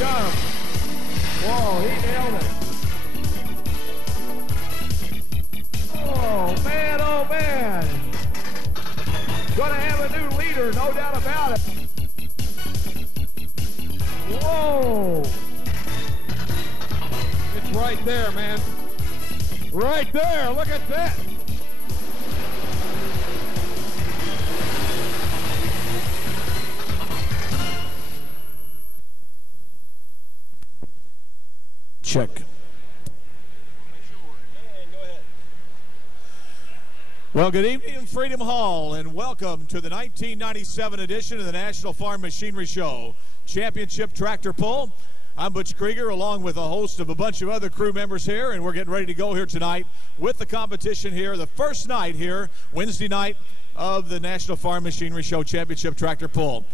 got him. Whoa, he nailed it. Oh, man, oh, man. Gonna have a new leader, no doubt about it. Whoa. It's right there, man. Right there, look at that. Check. Well, good evening, Freedom Hall, and welcome to the 1997 edition of the National Farm Machinery Show Championship Tractor Pull. I'm Butch Krieger, along with a host of a bunch of other crew members here, and we're getting ready to go here tonight with the competition here, the first night here, Wednesday night of the National Farm Machinery Show Championship Tractor Pull.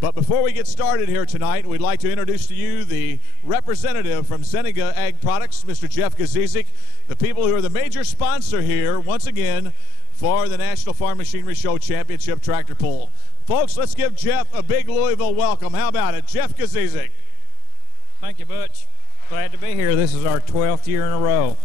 But before we get started here tonight, we'd like to introduce to you the representative from Zeniga Ag Products, Mr. Jeff Gazizik, the people who are the major sponsor here, once again, for the National Farm Machinery Show Championship Tractor Pull. Folks, let's give Jeff a big Louisville welcome. How about it? Jeff Gazizik. Thank you, Butch. Glad to be here. This is our 12th year in a row.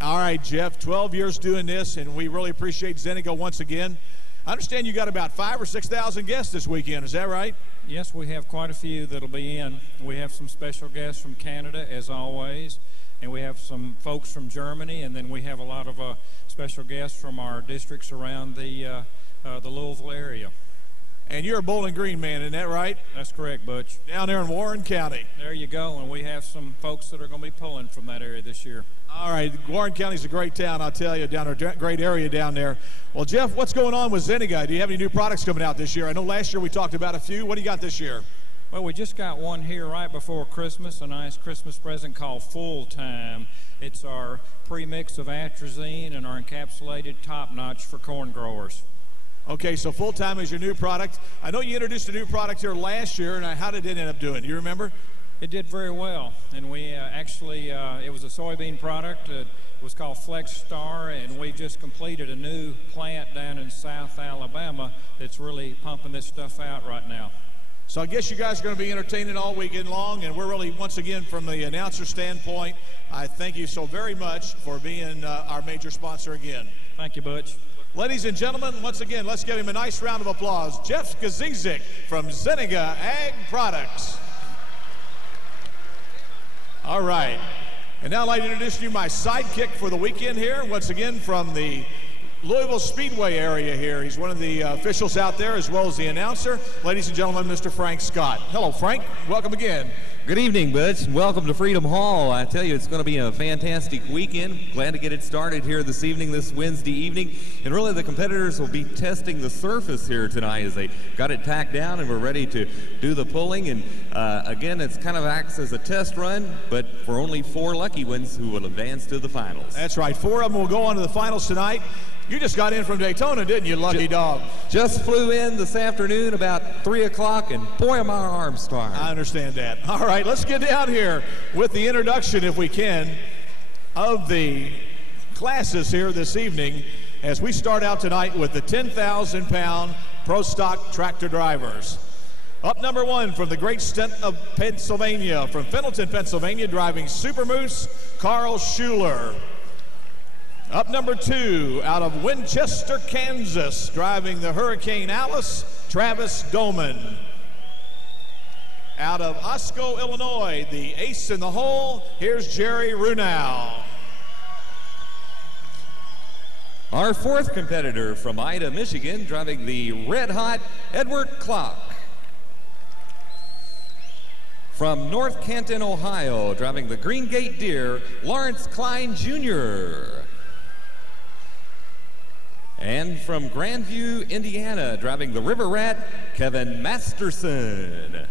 All right, Jeff, 12 years doing this, and we really appreciate Zeniga once again. I understand you got about 5,000 or 6,000 guests this weekend. Is that right? Yes, we have quite a few that'll be in. We have some special guests from Canada, as always, and we have some folks from Germany, and then we have a lot of special guests from our districts around the Louisville area. And you're a Bowling Green man, isn't that right? That's correct, Butch. Down there in Warren County. There you go, and we have some folks that are going to be pulling from that area this year. All right, Warren County's a great town, I'll tell you, down there, great area down there. Well, Jeff, what's going on with Zeniga? Do you have any new products coming out this year? I know last year we talked about a few. What do you got this year? Well, we just got one here right before Christmas, a nice Christmas present called Full Time. It's our pre-mix of atrazine and our encapsulated top notch for corn growers. Okay, so Full Time is your new product. I know you introduced a new product here last year, and how did it end up doing? Do you remember? It did very well, and we it was a soybean product. It was called Flex Star, and we just completed a new plant down in South Alabama that's really pumping this stuff out right now. So I guess you guys are going to be entertaining all weekend long, and we're really, once again, from the announcer standpoint, I thank you so very much for being our major sponsor again. Thank you, Butch. Ladies and gentlemen, once again, let's give him a nice round of applause. Jeff Gazizik from Zeniga Ag Products. All right. And now I'd like to introduce to you my sidekick for the weekend here, once again from the Louisville Speedway area here. He's one of the officials out there as well as the announcer. Ladies and gentlemen, Mr. Frank Scott. Hello, Frank. Welcome again. Good evening, Butch. Welcome to Freedom Hall. I tell you, it's going to be a fantastic weekend. Glad to get it started here this evening, this Wednesday evening. And really, the competitors will be testing the surface here tonight as they got it packed down and we're ready to do the pulling. And again, it's kind of acts as a test run, but for only 4 lucky ones who will advance to the finals. That's right. 4 of them will go on to the finals tonight. You just got in from Daytona, didn't you, lucky dog? Just flew in this afternoon about 3 o'clock, and boy, are my arms tired. I understand that. All right, let's get down here with the introduction, if we can, of the classes here this evening as we start out tonight with the 10,000-pound Pro Stock tractor drivers. Up number 1 from the great state of Pennsylvania, from Fenelton, Pennsylvania, driving Super Moose, Carl Schuler. Up number 2, out of Winchester, Kansas, driving the Hurricane Alice, Travis Doman. Out of Osco, Illinois, the ace in the hole, here's Jerry Runau. Our 4th competitor from Ida, Michigan, driving the red-hot Edward Clock. From North Canton, Ohio, driving the Green Gate Deer, Lawrence Klein Jr. And from Grandview, Indiana, driving the River Rat, Kevin Masterson.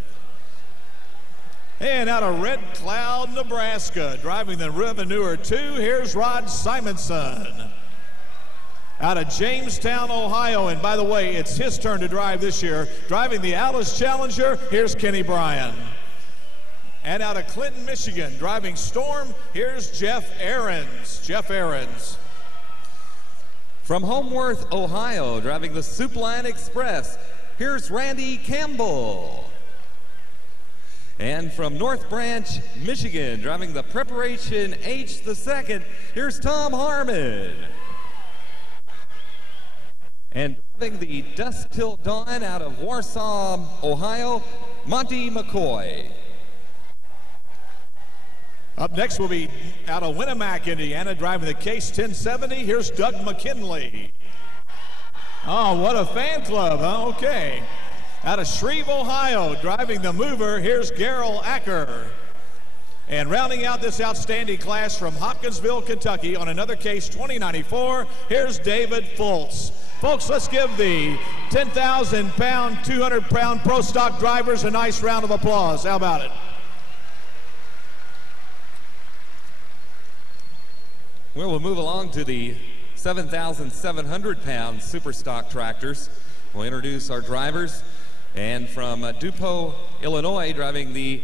And out of Red Cloud, Nebraska, driving the Revenuer 2, here's Rod Simonson. Out of Jamestown, Ohio, and by the way, it's his turn to drive this year, driving the Alice Challenger, here's Kenny Bryan. And out of Clinton, Michigan, driving Storm, here's Jeff Ahrens. Jeff Ahrens. From Homeworth, Ohio, driving the Soup Line Express, here's Randy Campbell. And from North Branch, Michigan, driving the Preparation H II, here's Tom Harmon. And driving the Dusk Till Dawn out of Warsaw, Ohio, Monty McCoy. Up next will be out of Winnemac, Indiana, driving the Case 1070. Here's Doug McKinley. Oh, what a fan club, huh? Okay. Out of Shreve, Ohio, driving the Mover, here's Garrell Acker. And rounding out this outstanding class from Hopkinsville, Kentucky, on another Case 2094, here's David Fultz. Folks, let's give the 10,000-pound, 200-pound pro stock drivers a nice round of applause. How about it? Well, we'll move along to the 7,700-pound super stock tractors. We'll introduce our drivers. And from DuPont, Illinois, driving the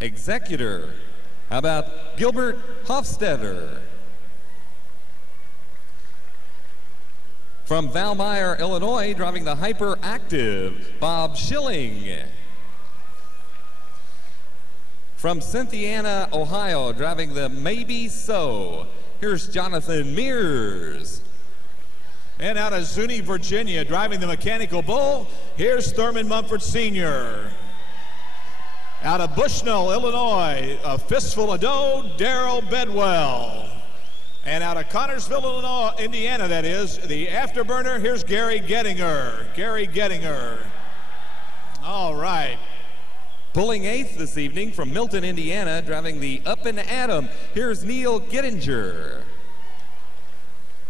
Executor. How about Gilbert Hofstetter? From Valmeyer, Illinois, driving the Hyperactive, Bob Schilling. From Cynthiana, Ohio, driving the Maybe So, here's Jonathan Mears. And out of Zuni, Virginia, driving the Mechanical Bull, here's Thurman Mumford Sr. Out of Bushnell, Illinois, a fistful of dough, Darrell Bedwell. And out of Connorsville, Illinois, Indiana, that is, the Afterburner, here's Gary Gettinger. Gary Gettinger. All right. Pulling eighth this evening from Milton, Indiana, driving the Up and Atom, here's Neil Gettinger.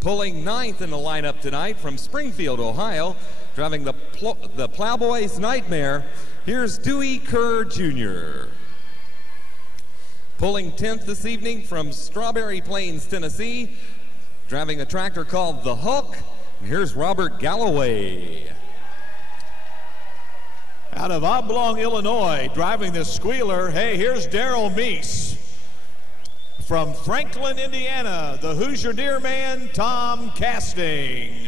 Pulling ninth in the lineup tonight from Springfield, Ohio, driving the Plowboy's Nightmare, here's Dewey Kerr Jr. Pulling 10th this evening from Strawberry Plains, Tennessee, driving a tractor called the Hulk, and here's Robert Galloway. Out of Oblong, Illinois, driving the Squealer, hey, here's Darrell Meese. From Franklin, Indiana, the Hoosier Deerman, Tom Casting.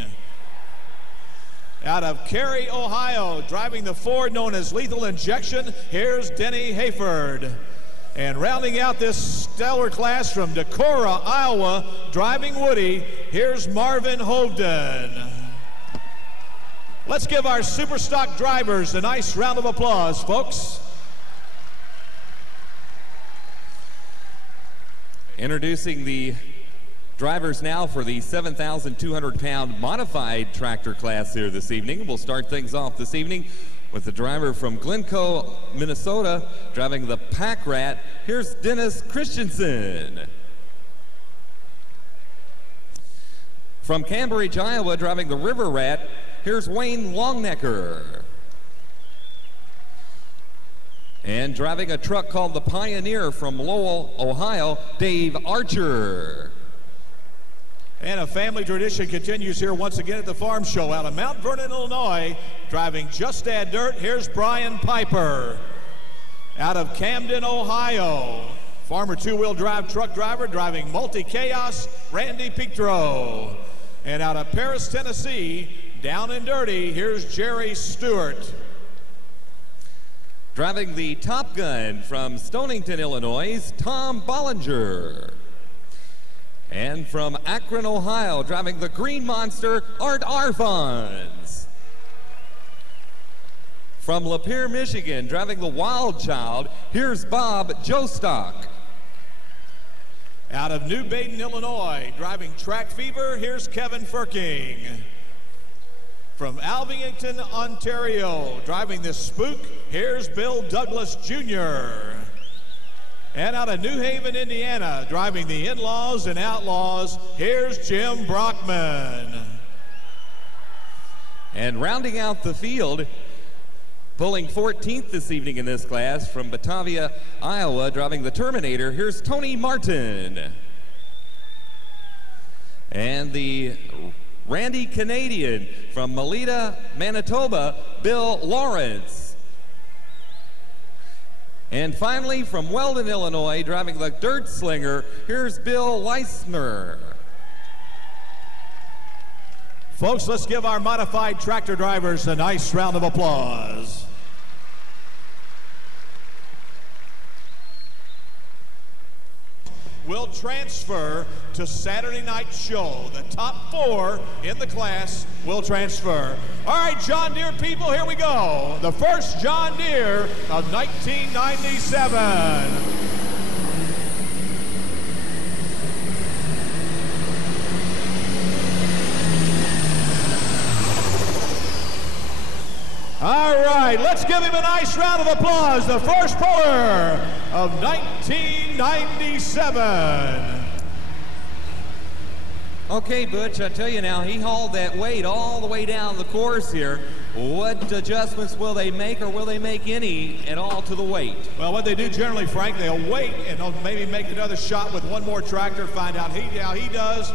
Out of Cary, Ohio, driving the Ford known as Lethal Injection, here's Denny Hayford. And rounding out this stellar class from Decorah, Iowa, driving Woody, here's Marvin Hovden. Let's give our super stock drivers a nice round of applause, folks. Introducing the drivers now for the 7,200-pound modified tractor class here this evening. We'll start things off this evening with the driver from Glencoe, Minnesota, driving the Pack Rat. Here's Dennis Christensen. From Cambridge, Iowa, driving the River Rat, here's Wayne Longnecker. And driving a truck called the Pioneer from Lowell, Ohio, Dave Archer. And a family tradition continues here once again at the Farm Show. Out of Mount Vernon, Illinois, driving Just Add Dirt, here's Brian Piper. Out of Camden, Ohio, farmer two-wheel drive truck driver, driving Multi-Chaos, Randy Petro. And out of Paris, Tennessee, down and dirty, here's Jerry Stewart. Driving the Top Gun from Stonington, Illinois, Tom Bollinger. And from Akron, Ohio, driving the Green Monster, Art Arfons. From Lapeer, Michigan, driving the Wild Child, here's Bob Jostock. Out of New Baden, Illinois, driving Track Fever, here's Kevin Firking. From Alvington, Ontario, driving the Spook, here's Bill Douglas Jr. And out of New Haven, Indiana, driving the In-Laws and Outlaws, here's Jim Brockman. And rounding out the field, pulling 14th this evening in this class from Batavia, Iowa, driving the Terminator, here's Tony Martin. And the Randy Canadian from Melita, Manitoba, Bill Lawrence. And finally, from Weldon, Illinois, driving the Dirt Slinger, here's Bill Leisner. Folks, let's give our modified tractor drivers a nice round of applause. will transfer to Saturday night show. The top 4 in the class will transfer. All right, John Deere people, here we go. The first John Deere of 1997. All right, let's give him a nice round of applause. The first puller of 1997. Okay, Butch, I tell you now, he hauled that weight all the way down the course here. What adjustments will they make, or will they make any at all to the weight? Well, what they do generally, Frank, they'll wait and they'll maybe make another shot with one more tractor, find out how he does.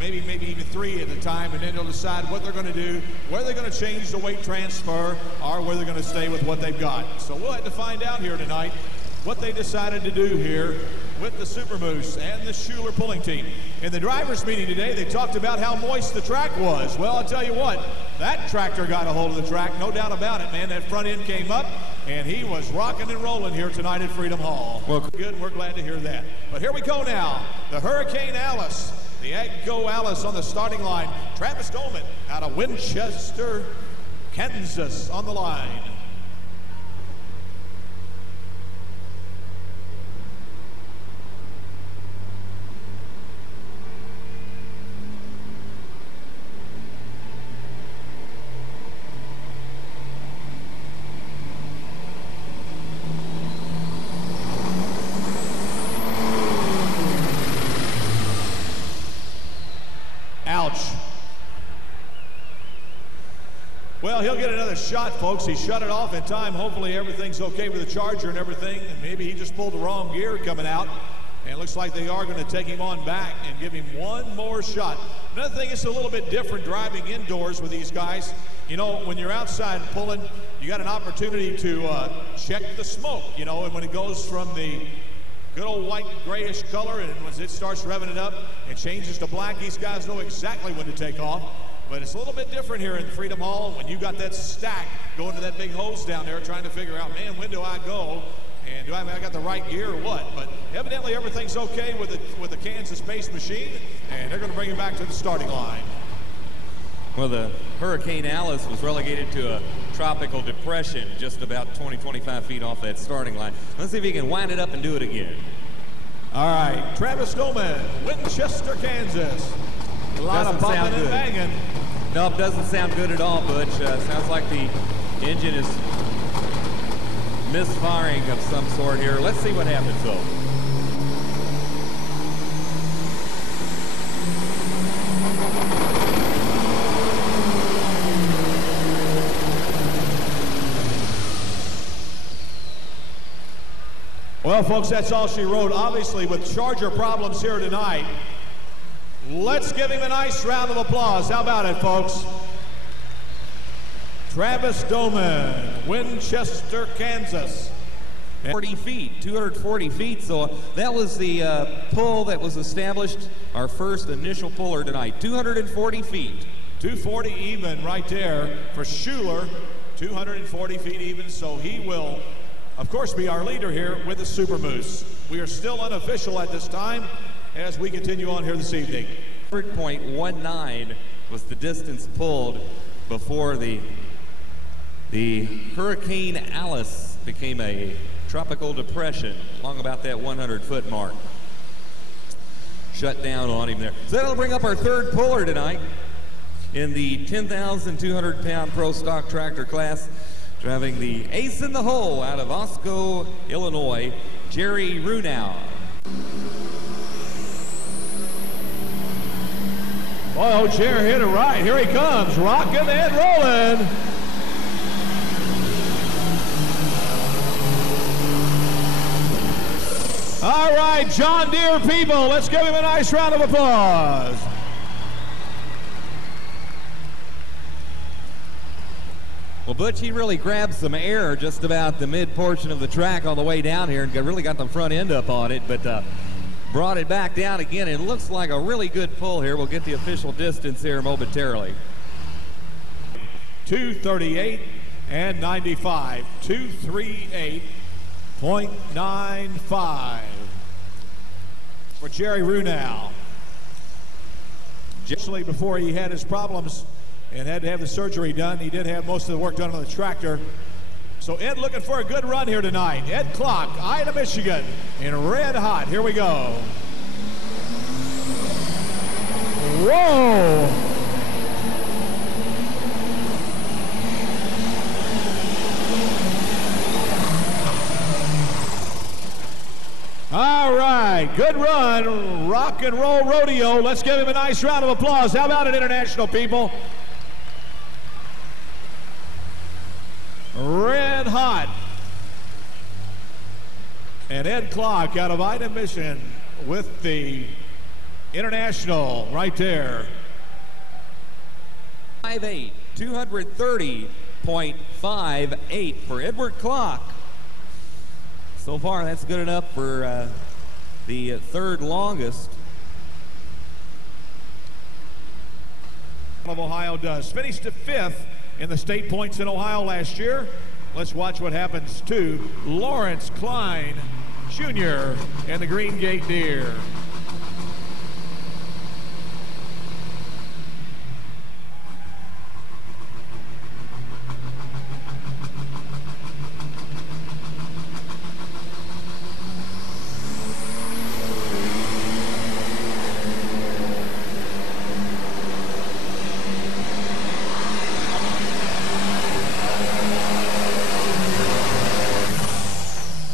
Maybe even 3 at a time, and then they'll decide what they're going to do, whether they're going to change the weight transfer, or whether they're going to stay with what they've got. So we'll have to find out here tonight what they decided to do here with the Super Moose and the Schuler pulling team. In the drivers' meeting today, they talked about how moist the track was. Well, I'll tell you what, that tractor got a hold of the track, no doubt about it, man. That front end came up, and he was rocking and rolling here tonight at Freedom Hall. Well, good, and we're glad to hear that. But here we go now, the Hurricane Alice. The AGCO Alice on the starting line. Travis Doman out of Winchester, Kansas on the line. Well, he'll get another shot, folks. He shut it off in time. Hopefully everything's okay with the charger and everything. And maybe he just pulled the wrong gear coming out. And it looks like they are going to take him on back and give him one more shot. Another thing, it's a little bit different driving indoors with these guys. You know, when you're outside pulling, you got an opportunity to check the smoke, you know, and when it goes from the good old white grayish color, and once it starts revving it up and changes to black, these guys know exactly when to take off. But it's a little bit different here in Freedom Hall when you got that stack going to that big hose down there trying to figure out, man, when do I go? And do I got the right gear or what? But evidently everything's okay with the Kansas-based machine, and they're going to bring him back to the starting line. Well, the Hurricane Alice was relegated to a tropical depression just about 20-25 feet off that starting line. Let's see if he can wind it up and do it again. All right, Travis Doman, Winchester, Kansas. A lot of bumping and banging. No, it doesn't sound good at all, Butch. Sounds like the engine is misfiring of some sort here. Let's see what happens, though. Well, folks, that's all she wrote. Obviously, with charger problems here tonight, let's give him a nice round of applause. How about it, folks? Travis Doman, Winchester, Kansas. 40 feet, 240 feet. So that was the pull that was established, our first initial puller tonight. 240 feet. 240 even right there for Schuler. 240 feet even, so he will, of course, be our leader here with the Super Moose. We are still unofficial at this time as we continue on here this evening. 100.19 was the distance pulled before the Hurricane Alice became a tropical depression along about that 100-foot mark. Shut down on him there. So that'll bring up our third puller tonight in the 10,200-pound pro stock tractor class, driving the ace in the hole out of Osco, Illinois, Jerry Runau. Oh, Jerry hit it right. Here he comes, rocking and rolling. All right, John Deere people, let's give him a nice round of applause. Well, Butch, he really grabbed some air just about the mid portion of the track on the way down here and really got the front end up on it, but brought it back down again. It looks like a really good pull here. We'll get the official distance here momentarily. 238 and 95. 238.95. for Jerry Runow. Actually, before he had his problems and had to have the surgery done, he did have most of the work done on the tractor. So Ed looking for a good run here tonight. Ed Clock, Ida, Michigan, in red hot. Here we go. Whoa! All right, good run, rock and roll rodeo. Let's give him a nice round of applause. How about it, international people? Red hot. And Ed Clock out of Ida, Michigan with the international right there. 5'8", 230.58 for Edward Clock. So far, that's good enough for the third longest. Of Ohio does. Finished to 5th in the state points in Ohio last year. Let's watch what happens to Lawrence Klein Jr. and the Green Gate Deer.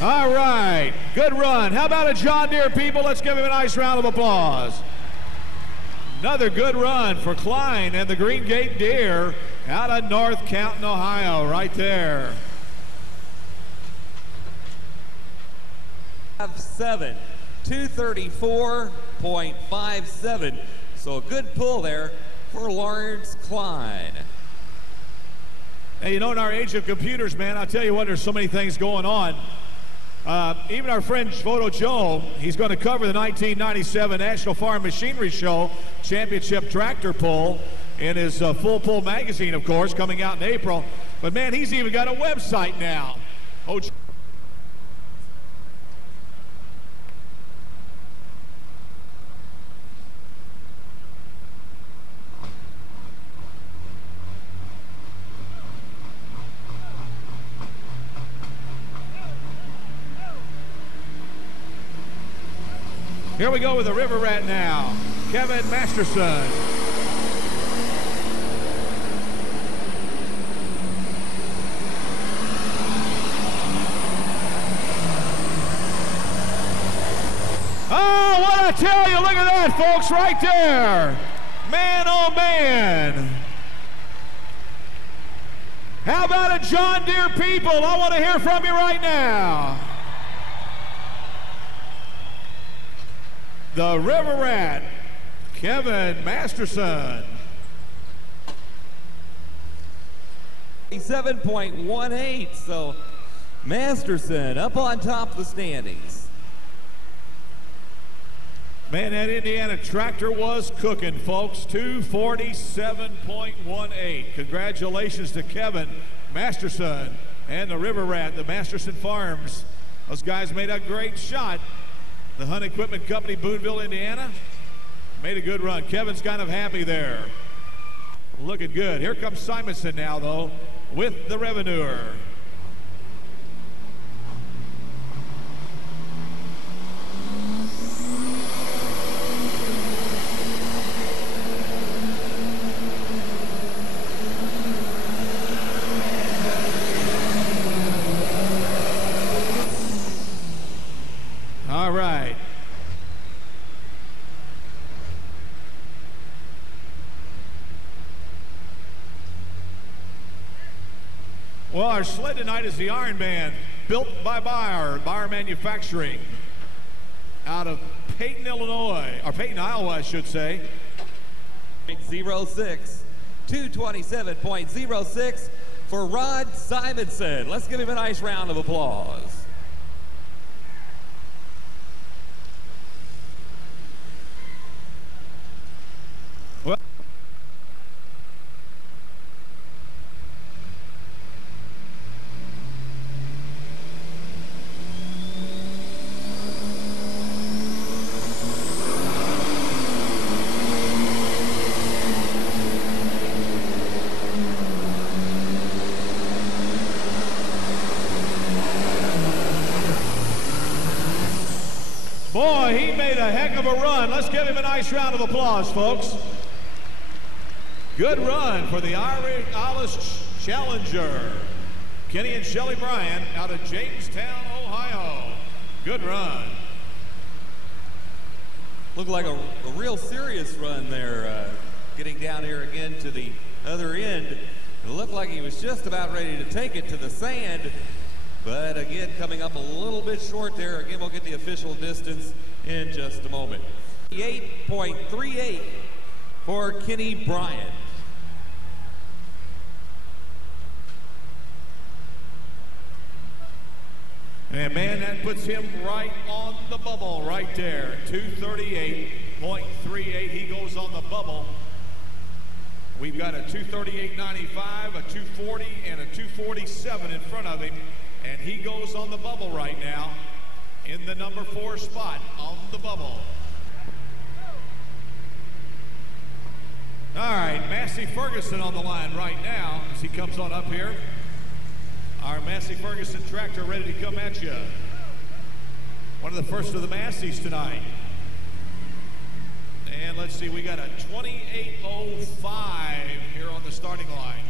All right, good run. How about a John Deere, people? Let's give him a nice round of applause. Another good run for Klein and the Green Gate Deer out of North Canton, Ohio, right there. 7, 234.57. So a good pull there for Lawrence Klein. Hey, you know, in our age of computers, man, I'll tell you what, there's so many things going on. Even our friend Voto Joe, he's going to cover the 1997 National Farm Machinery Show Championship Tractor Pull in his Full Pull magazine, of course, coming out in April. But, man, he's even got a website now. Oh, here we go with the River Rat now. Kevin Masterson. Oh, what I tell you, look at that, folks, right there. Man, oh, man. How about a John Deere, people? I want to hear from you right now. The River Rat, Kevin Masterson. 7.18, so Masterson up on top of the standings. Man, that Indiana tractor was cooking, folks. 247.18. Congratulations to Kevin Masterson and the River Rat, the Masterson Farms. Those guys made a great shot. The Hunt Equipment Company, Boonville, Indiana, made a good run. Kevin's kind of happy there. Looking good. Here comes Simonson now, though, with the Revenuer. All right. Well, our sled tonight is the Iron Man, built by Bayer Manufacturing, out of Peyton, Illinois, or Peyton, Iowa, I should say. 06, 227.06 for Rod Simonson. Let's give him a nice round of applause. Well, Boy, he made a heck of a run. Let's give him a nice round of applause, folks. Good run for the Irish Challenger. Kenny and Shelly Bryan out of Jamestown, Ohio. Good run. Looked like a real serious run there, getting down here again to the other end. It looked like he was just about ready to take it to the sand, but again, coming up a little bit short there. Again, we'll get the official distance in just a moment. 8.38 for Kenny Bryan. And man, that puts him right on the bubble right there. 238.38. He goes on the bubble. We've got a 238.95, a 240, and a 247 in front of him. And he goes on the bubble right now in the number 4 spot on the bubble. All right, Massey Ferguson on the line right now as he comes on up here. Our Massey Ferguson tractor ready to come at you. One of the first of the Masseys tonight. And let's see, we got a 28.05 here on the starting line.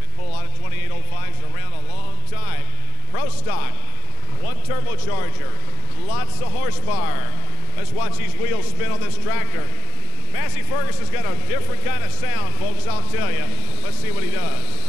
Been pulling a lot of 28.05s around a long time. Pro stock, 1 turbocharger, lots of horsepower. Let's watch these wheels spin on this tractor. Massey Ferguson's got a different kind of sound, folks, I'll tell you. Let's see what he does.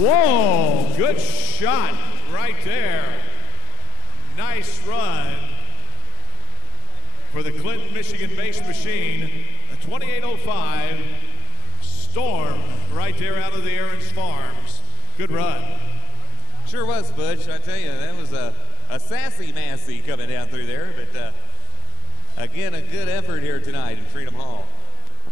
Whoa, good shot right there. Nice run for the Clinton, Michigan-based machine. A 28.05 Storm right there out of the Aaron's Farms. Good run. Sure was, Butch. I tell you, that was a sassy Massey coming down through there. But again, a good effort here tonight in Freedom Hall.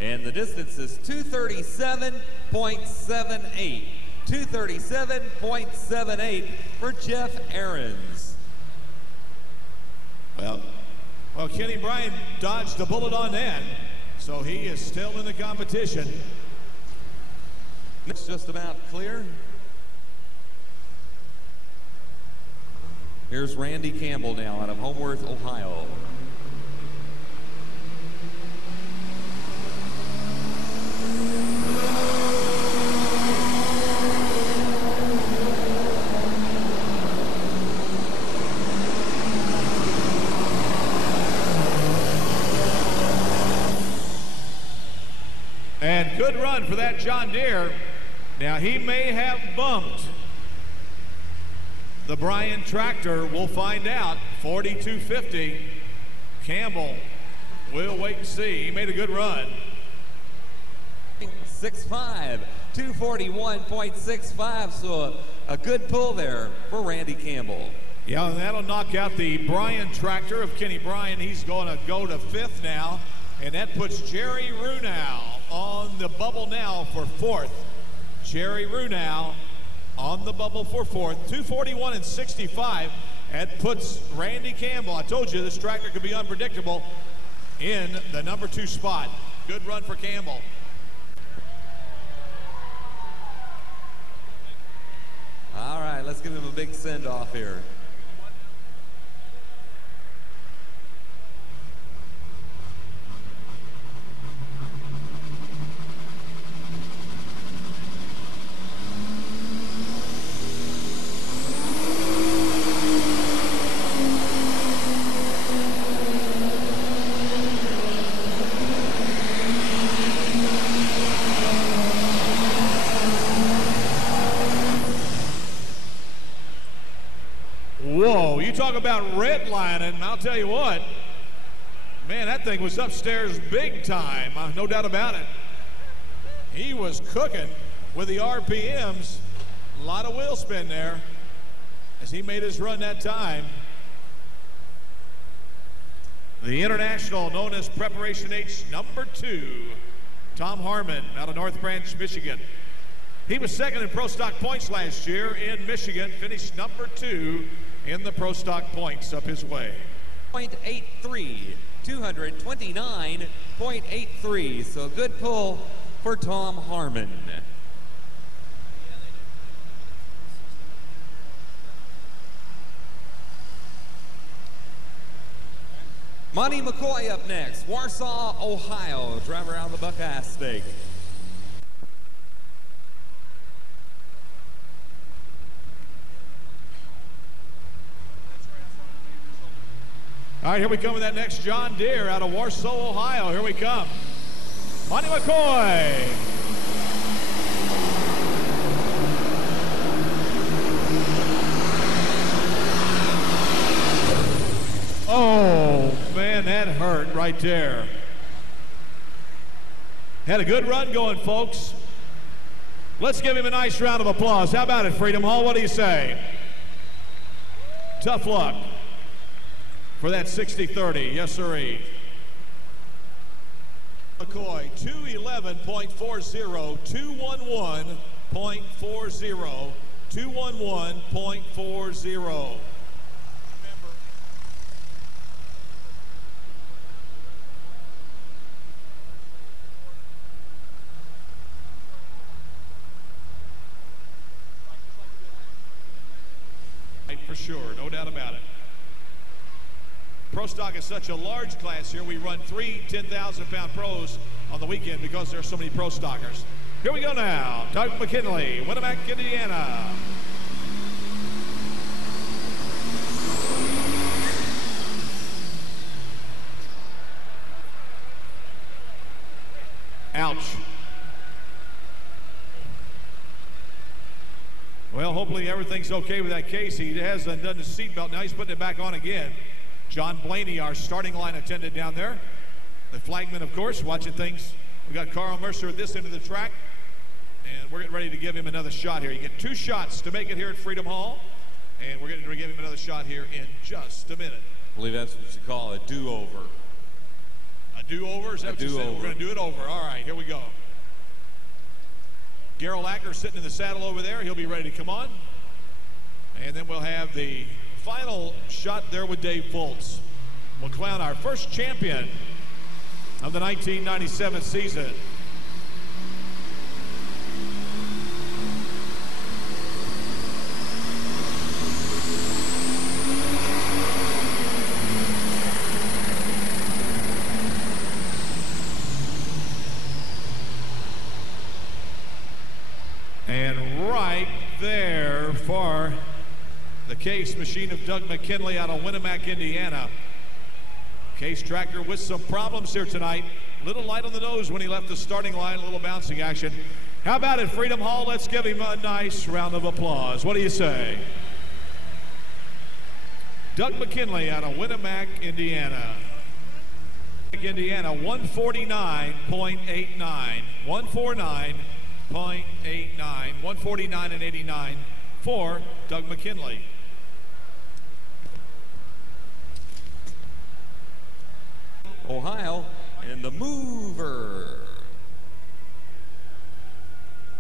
And the distance is 237.78. 237.78 for Jeff Ahrens. Well, Kenny Bryan dodged a bullet on that, so he is still in the competition. It's just about clear. Here's Randy Campbell now out of Homeworth, Ohio. And good run for that John Deere. Now he may have bumped the Bryan tractor. We'll find out. 42.50. Campbell, we'll wait and see. He made a good run. 6.5, 241.65. So a good pull there for Randy Campbell. Yeah, and that'll knock out the Bryan tractor of Kenny Bryan. He's going to go to 5th now, and that puts Jerry Runow on the bubble now for 4th. Jerry Runow on the bubble for 4th. 241.65. That puts Randy Campbell, I told you this tractor could be unpredictable, in the number 2 spot. Good run for Campbell. All right, let's give him a big send-off here. Whoa, you talk about redlining, I'll tell you what, man, that thing was upstairs big time, no doubt about it. He was cooking with the RPMs, a lot of wheel spin there as he made his run that time. The International, known as Preparation H number 2, Tom Harmon out of North Branch, Michigan. He was second in Pro Stock points last year in Michigan, finished number 2 in the Pro Stock points up his way. 0.83, 229.83. So good pull for Tom Harmon. Monty McCoy up next, Warsaw, Ohio, driver out of the Buckeye Stake. All right, here we come with that next John Deere out of Warsaw, Ohio. Here we come. Monty McCoy. Oh, man, that hurt right there. Had a good run going, folks. Let's give him a nice round of applause. How about it, Freedom Hall? What do you say? Tough luck for that 60-30. Yes, sirree. McCoy, 211.40, 211.40, 211.40. For sure, no doubt about it. Pro Stock is such a large class here. We run 3 10,000-pound pros on the weekend because there are so many Pro Stockers. Here we go now. Doug McKinley, Winamac, Indiana. Ouch. Well, hopefully everything's okay with that case. He has undone his seatbelt. Now he's putting it back on again. John Blaney, our starting line attendant down there. The flagman, of course, watching things. We got Carl Mercer at this end of the track. And we're getting ready to give him another shot here. You get 2 shots to make it here at Freedom Hall. And we're going to give him another shot here in just a minute. I believe that's what you call a do-over. A do-over? Is that what you said? We're going to do it over. All right, here we go. Gerald Acker sitting in the saddle over there. He'll be ready to come on. And then we'll have the final shot there with Dave Fultz. We'll crown our first champion of the 1997 season. And right there for the Case machine of Doug McKinley out of Winamac, Indiana. Case tractor with some problems here tonight. A little light on the nose when he left the starting line, a little bouncing action. How about it, Freedom Hall? Let's give him a nice round of applause. What do you say? Doug McKinley out of Winamac, Indiana. Indiana, 149.89. 149.89. 149 and 89 for Doug McKinley. Ohio and the mover.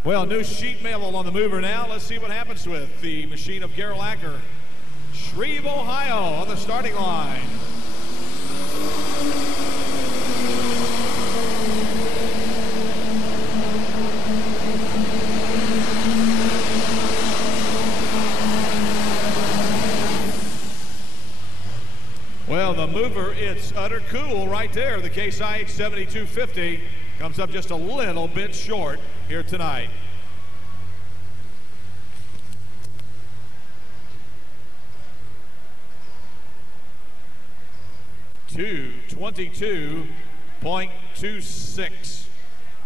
Well, new sheet metal on the mover now. Let's see what happens with the machine of Gerald Acker. Shreve, Ohio on the starting line. Well, the mover, it's utter cool right there. The Case IH 7250 comes up just a little bit short here tonight. .222.26.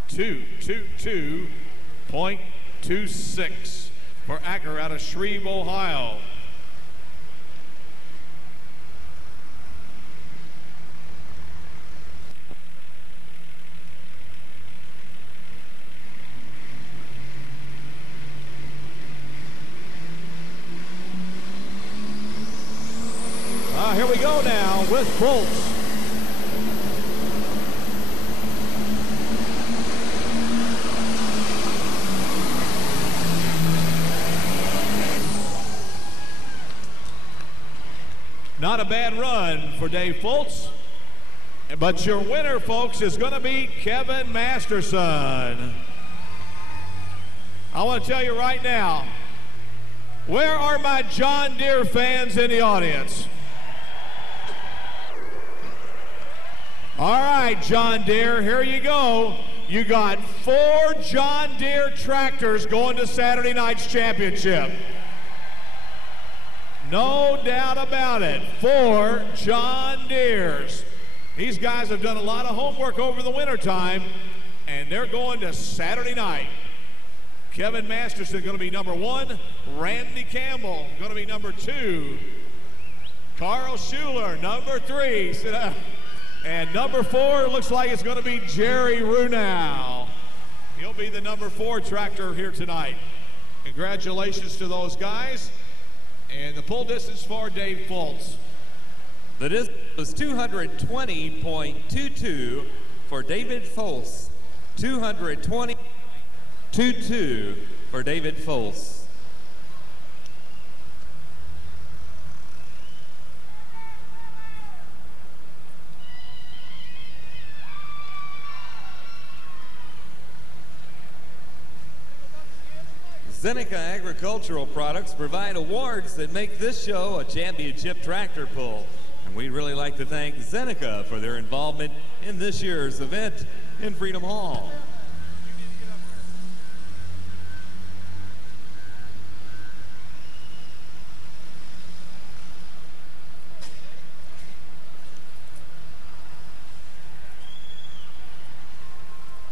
222.26 for Acker out of Shreve, Ohio. Here we go now with Fultz. Not a bad run for Dave Foltz. But your winner, folks, is going to be Kevin Masterson. I want to tell you right now, where are my John Deere fans in the audience? All right, John Deere, here you go. You got 4 John Deere tractors going to Saturday night's championship. No doubt about it, 4 John Deeres. These guys have done a lot of homework over the wintertime, and they're going to Saturday night. Kevin Masterson going to be number 1. Randy Campbell going to be number 2. Carl Schuler, number 3. And number 4 looks like it's going to be Jerry Runau. He'll be the number 4 tractor here tonight. Congratulations to those guys. And the pull distance for Dave Foltz. The distance was 220.22 for David Foltz. 220.22 for David Foltz. Zeneca Agricultural Products provide awards that make this show a championship tractor pull. And we'd really like to thank Zeneca for their involvement in this year's event in Freedom Hall.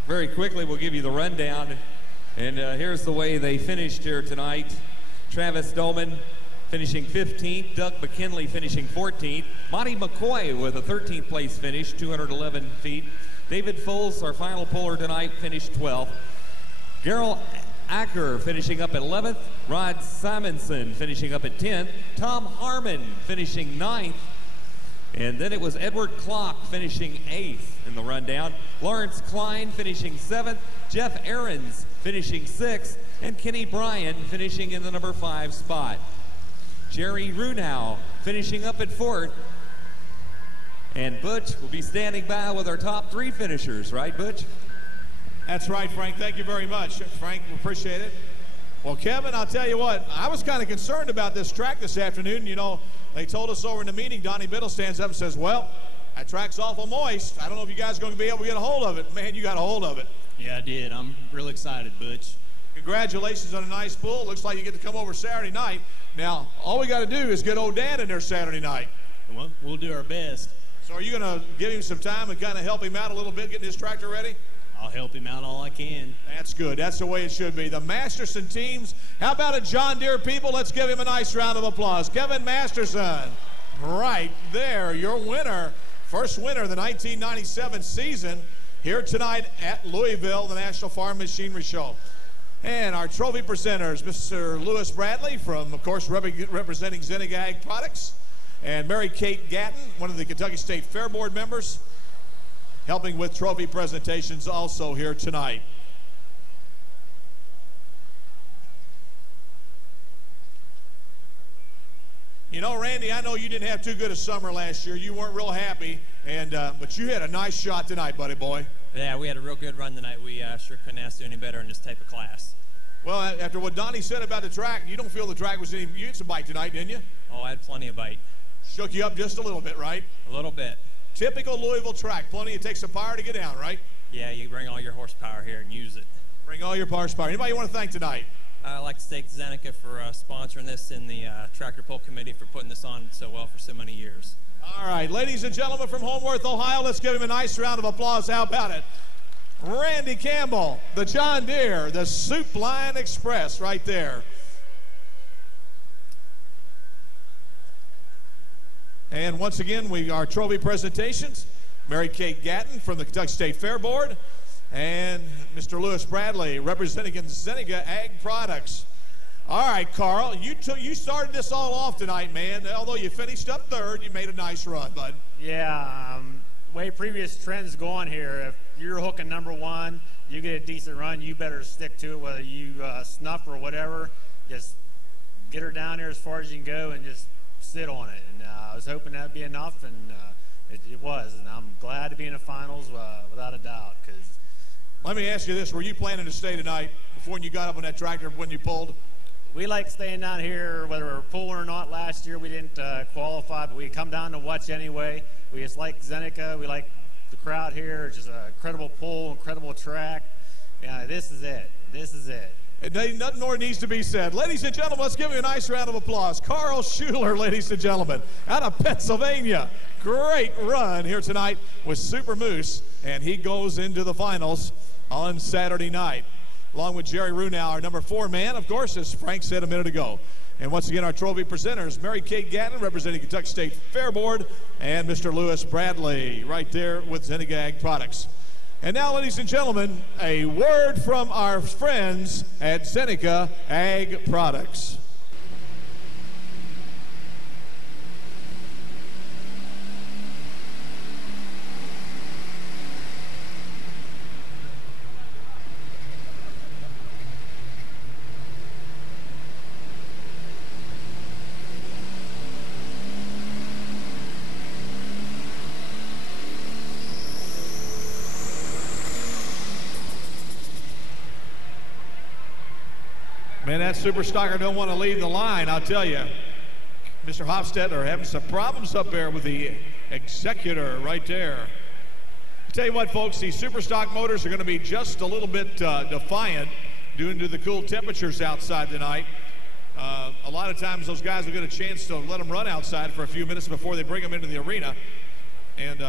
Very quickly, we'll give you the rundown. And here's the way they finished here tonight. Travis Dolman finishing 15th, Doug McKinley finishing 14th, Monty McCoy with a 13th place finish, 211 feet. David Foltz, our final puller tonight, finished 12th. Gerald Acker finishing up at 11th, Rod Simonson finishing up at 10th, Tom Harmon finishing 9th, and then it was Edward Clock finishing 8th in the rundown, Lawrence Klein finishing 7th, Jeff Ahrens finishing 6th, and Kenny Bryan finishing in the number 5 spot. Jerry Runau finishing up at 4th. And Butch will be standing by with our top 3 finishers, right, Butch? That's right, Frank. Thank you very much. Frank, we appreciate it. Well, Kevin, I'll tell you what, I was kind of concerned about this track this afternoon. You know, they told us over in the meeting, Donnie Biddle stands up and says, well, that track's awful moist. I don't know if you guys are going to be able to get a hold of it. Man, you got a hold of it. Yeah, I did. I'm real excited, Butch. Congratulations on a nice pull. Looks like you get to come over Saturday night. Now, all we got to do is get old Dan in there Saturday night. Well, we'll do our best. So are you going to give him some time and kind of help him out a little bit getting his tractor ready? I'll help him out all I can. That's good. That's the way it should be. The Masterson teams. How about it, John Deere people? Let's give him a nice round of applause. Kevin Masterson, right there, your winner. First winner of the 1997 season here tonight at Louisville, the National Farm Machinery Show. And our trophy presenters, Mr. Lewis Bradley from, of course, representing Zeneca Ag Products, and Mary Kate Gatton, one of the Kentucky State Fair Board members, helping with trophy presentations also here tonight. You know, Randy, I know you didn't have too good a summer last year. You weren't real happy, and but you had a nice shot tonight, buddy boy. Yeah, we had a real good run tonight. We sure couldn't ask to do any better in this type of class. Well, after what Donnie said about the track, you don't feel the track was any... You had some bite tonight, didn't you? Oh, I had plenty of bite. Shook you up just a little bit, right? A little bit. Typical Louisville track. Plenty. It takes some power to get down, right? Yeah, you bring all your horsepower here and use it. Bring all your horsepower. Anybody you want to thank tonight? I'd like to thank Zeneca for sponsoring this and the Tractor Pull Committee for putting this on so well for so many years. All right, ladies and gentlemen from Homeworth, Ohio, let's give him a nice round of applause. How about it? Randy Campbell, the John Deere, the Soup Line Express right there. And once again, our trophy presentations. Mary Kate Gatton from the Kentucky State Fair Board, and Mr. Lewis Bradley representing Zeneca Ag Products. All right, Carl, you started this all off tonight, man. Although you finished up third, you made a nice run, bud. Yeah, way previous trends going here. If you're hooking number 1, you get a decent run, you better stick to it, whether you snuff or whatever. Just get her down there as far as you can go and just sit on it. And I was hoping that'd be enough, and it was. And I'm glad to be in the finals without a doubt. Because let me ask you this: were you planning to stay tonight before you got up on that tractor when you pulled? we like staying down here, whether we're pulling or not. Last year we didn't qualify, but we come down to watch anyway. We just like Zeneca. We like the crowd here. It's just an incredible pull, incredible track. Yeah, this is it. This is it. And nothing more needs to be said. Ladies and gentlemen, let's give you a nice round of applause. Carl Schuler, ladies and gentlemen, out of Pennsylvania. Great run here tonight with Super Moose, and he goes into the finals on Saturday night, along with Jerry Runau, our number 4 man, of course, as Frank said a minute ago. And once again, our trophy presenters, Mary Kate Gatton, representing Kentucky State Fair Board, and Mr. Lewis Bradley, right there with Zeneca Ag Products. And now, ladies and gentlemen, a word from our friends at Zeneca Ag Products. Man, that super stocker don't want to leave the line, I'll tell you. Mr. Hofstetler having some problems up there with the executor right there. I'll tell you what, folks, these super stock motors are going to be just a little bit defiant due to the cool temperatures outside tonight. A lot of times those guys will get a chance to let them run outside for a few minutes before they bring them into the arena and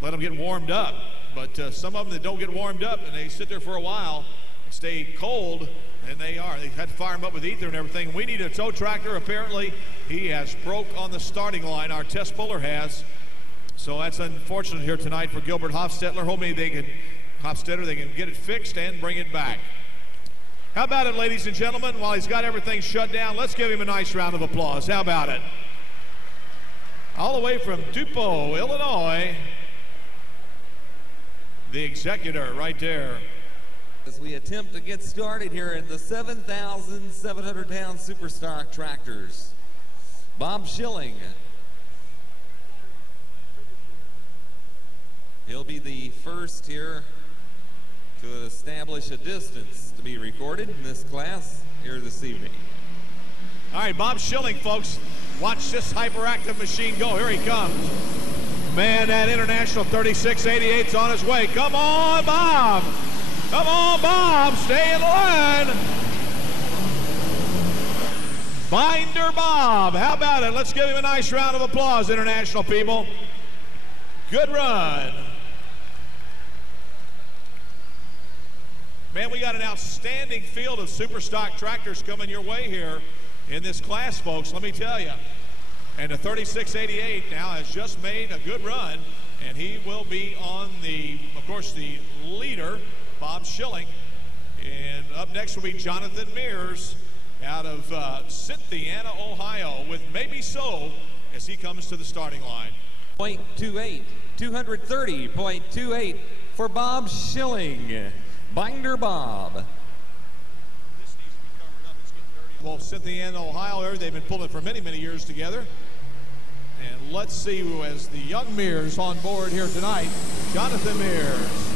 let them get warmed up. But some of them that don't get warmed up and they sit there for a while and stay cold, and they had to fire them up with ether and everything. We need a tow tractor. Apparently, he has broke on the starting line. Our test puller has. So that's unfortunate here tonight for Gilbert Hofstetler. Hopefully they can get it fixed and bring it back. How about it, ladies and gentlemen? While he's got everything shut down, let's give him a nice round of applause. How about it? All the way from Tupelo, Illinois, the executor right there. As we attempt to get started here in the 7,700-pound Superstock tractors, Bob Schilling. He'll be the first here to establish a distance to be recorded in this class here this evening. All right, Bob Schilling, folks. Watch this hyperactive machine go. Here he comes. Man, that International 3688's on his way. Come on, Bob. Come on, Bob, stay in line. Binder Bob, how about it? Let's give him a nice round of applause, international people. Good run. Man, we got an outstanding field of super stock tractors coming your way here in this class, folks, let me tell you. And the 3688 now has just made a good run, and he will be on the, of course, the leader, Bob Schilling. And up next will be Jonathan Mears out of Cynthiana, Ohio, with Maybe So as he comes to the starting line. 0.28, 230.28 for Bob Schilling. Binder Bob. Well, Cynthiana, Ohio, they've been pulling for many, many years together. And let's see who has the young Mears on board here tonight. Jonathan Mears.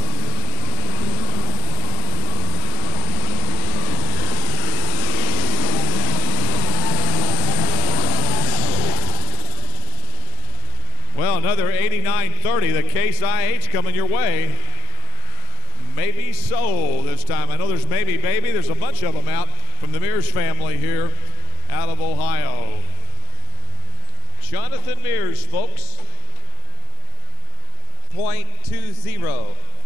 Well, another 89.30, the Case IH coming your way. Maybe So this time. I know there's Maybe Baby. There's a bunch of them out from the Mears family here out of Ohio. Jonathan Mears, folks. 0.20,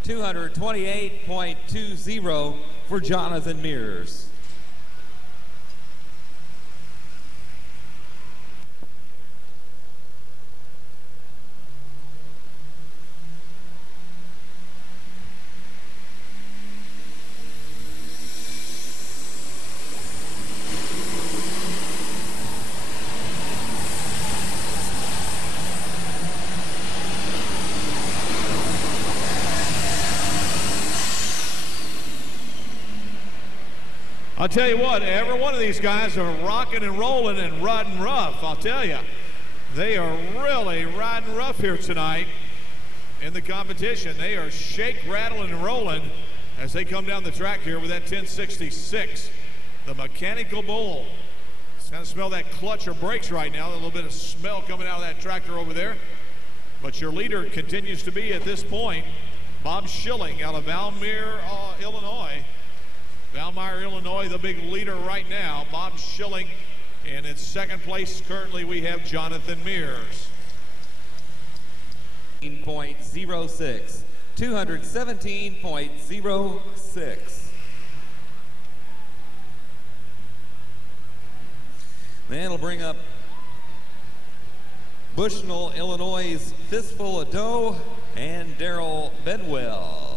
228.20 for Jonathan Mears. I'll tell you what, every one of these guys are rocking and rolling and riding rough. I'll tell you, they are really riding rough here tonight in the competition. They are shake, rattling, and rolling as they come down the track here with that 1066, the Mechanical Bull. It's kind of smell that clutch or brakes right now. A little bit of smell coming out of that tractor over there. But your leader continues to be, at this point, Bob Schilling out of Valmeyer, Illinois. Valmeyer, Illinois, the big leader right now, Bob Schilling. And in second place currently we have Jonathan Mears. 217.06. 217.06. That'll bring up Bushnell, Illinois' Fistful of Dough and Daryl Bedwell.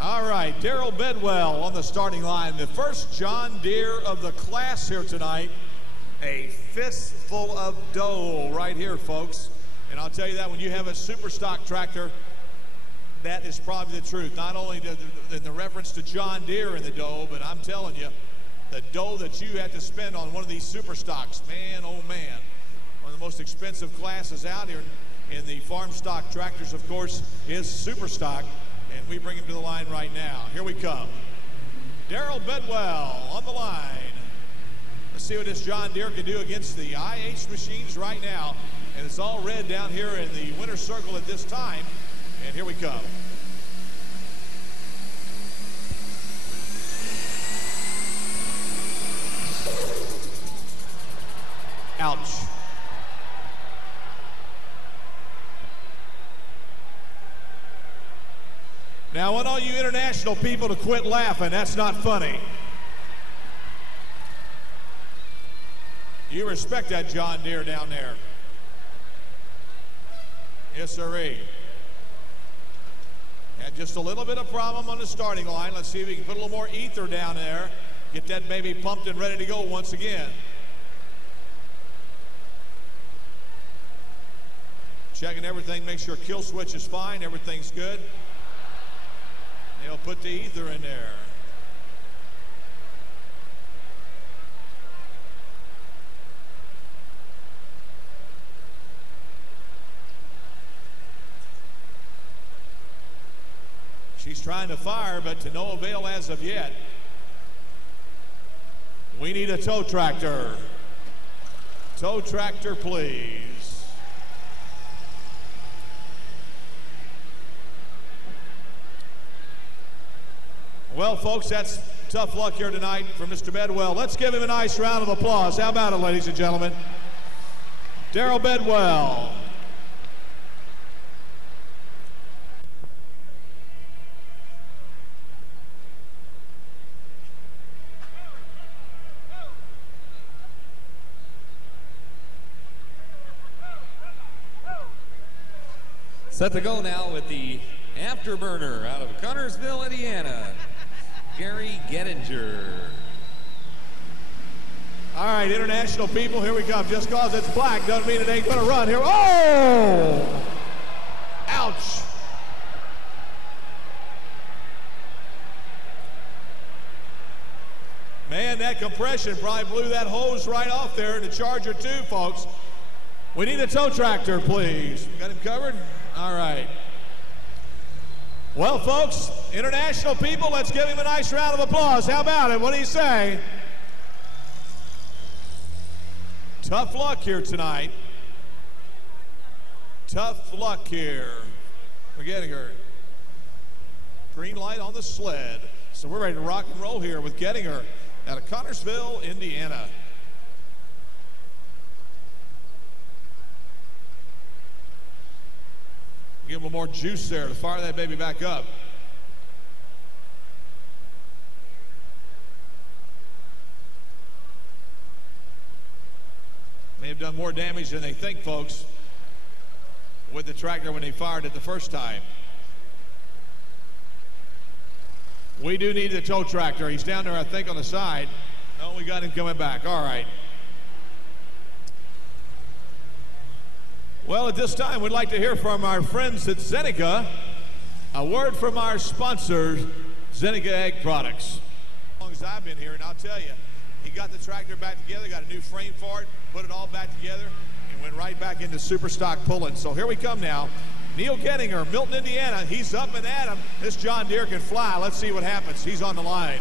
All right, Daryl Bedwell on the starting line. The first John Deere of the class here tonight. A fistful of dough right here, folks. And I'll tell you that when you have a super stock tractor, that is probably the truth. Not only in the reference to John Deere and the dough, but I'm telling you, the dough that you have to spend on one of these super stocks, man, oh man. One of the most expensive classes out here in the farm stock tractors, of course, is super stock. And we bring him to the line right now. Here we come. Daryl Bedwell on the line. Let's see what this John Deere can do against the IH machines right now. And it's all red down here in the winner's circle at this time. And here we come. Ouch. Now, I want all you international people to quit laughing. That's not funny. You respect that John Deere down there. Yes, sirree. Had just a little bit of problem on the starting line. Let's see if we can put a little more ether down there. Get that baby pumped and ready to go once again. Checking everything, make sure kill switch is fine, everything's good. They'll put the ether in there. She's trying to fire, but to no avail as of yet. We need a tow tractor. Tow tractor, please. Well, folks, that's tough luck here tonight for Mr. Bedwell. Let's give him a nice round of applause. How about it, ladies and gentlemen? Daryl Bedwell. Set to go now with the afterburner out of Connersville, Indiana, Gary Gettinger. All right, international people, here we come. Just cause it's black doesn't mean it ain't gonna run here. Oh! Ouch! Man, that compression probably blew that hose right off there in the Charger 2, folks. We need a tow tractor, please. Got him covered? All right. Well, folks, international people, let's give him a nice round of applause. How about it? What do you say? Tough luck here tonight. Tough luck here. We're getting her. Green light on the sled. So we're ready to rock and roll here with Gettinger out of Connersville, Indiana. Give him a little more juice there to fire that baby back up. May have done more damage than they think, folks, with the tractor when they fired it the first time. We do need the tow tractor. He's down there, I think, on the side. Oh, we got him coming back. All right. Well, at this time, we'd like to hear from our friends at Zeneca. A word from our sponsor, Zeneca Ag Products. How long is I've been here, and I'll tell you, he got the tractor back together, got a new frame for it, put it all back together, and went right back into super stock pulling. So here we come now. Neil Gettinger, Milton, Indiana. He's up and at him. This John Deere can fly. Let's see what happens. He's on the line.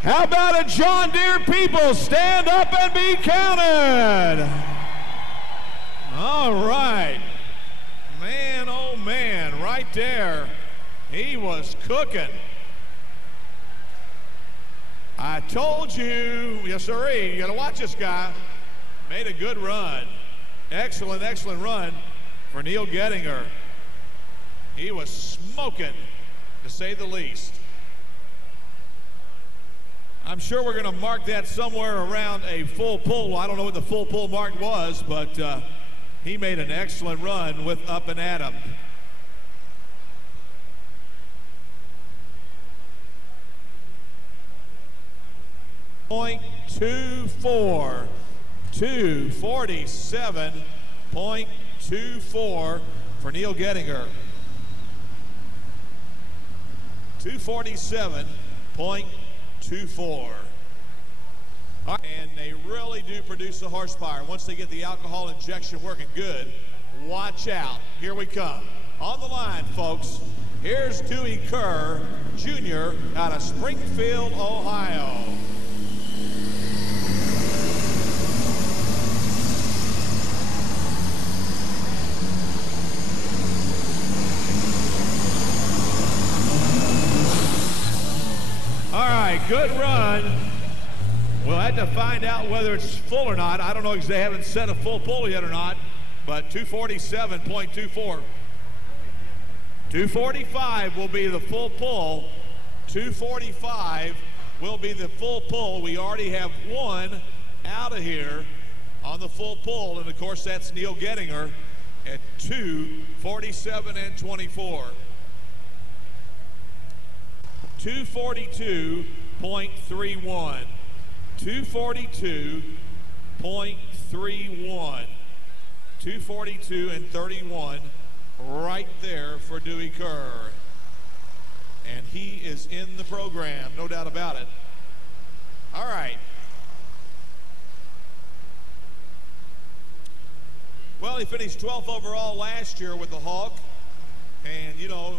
How about a John Deere people? Stand up and be counted. All right. Man, oh man, right there. He was cooking. I told you, yes sirree, you gotta watch this guy. Made a good run. Excellent, excellent run for Neil Gettinger. He was smoking, to say the least. I'm sure we're going to mark that somewhere around a full pull. I don't know what the full pull mark was, but he made an excellent run with up and at him. .24, 247.24 for Neil Gettinger. 247.24. And they really do produce the horsepower. Once they get the alcohol injection working good, watch out. Here we come. On the line, folks, here's Dewey Kerr, Jr. out of Springfield, Ohio. All right, good run. We'll have to find out whether it's full or not. I don't know because they haven't set a full pull yet or not, but 247.24. 245 will be the full pull. 245 will be the full pull. We already have one out of here on the full pull, and of course that's Neil Gettinger at 247.24. 242.31. 242.31. 242.31 right there for Dewey Kerr. And he is in the program, no doubt about it. All right. Well, he finished 12th overall last year with the Hawk. And, you know,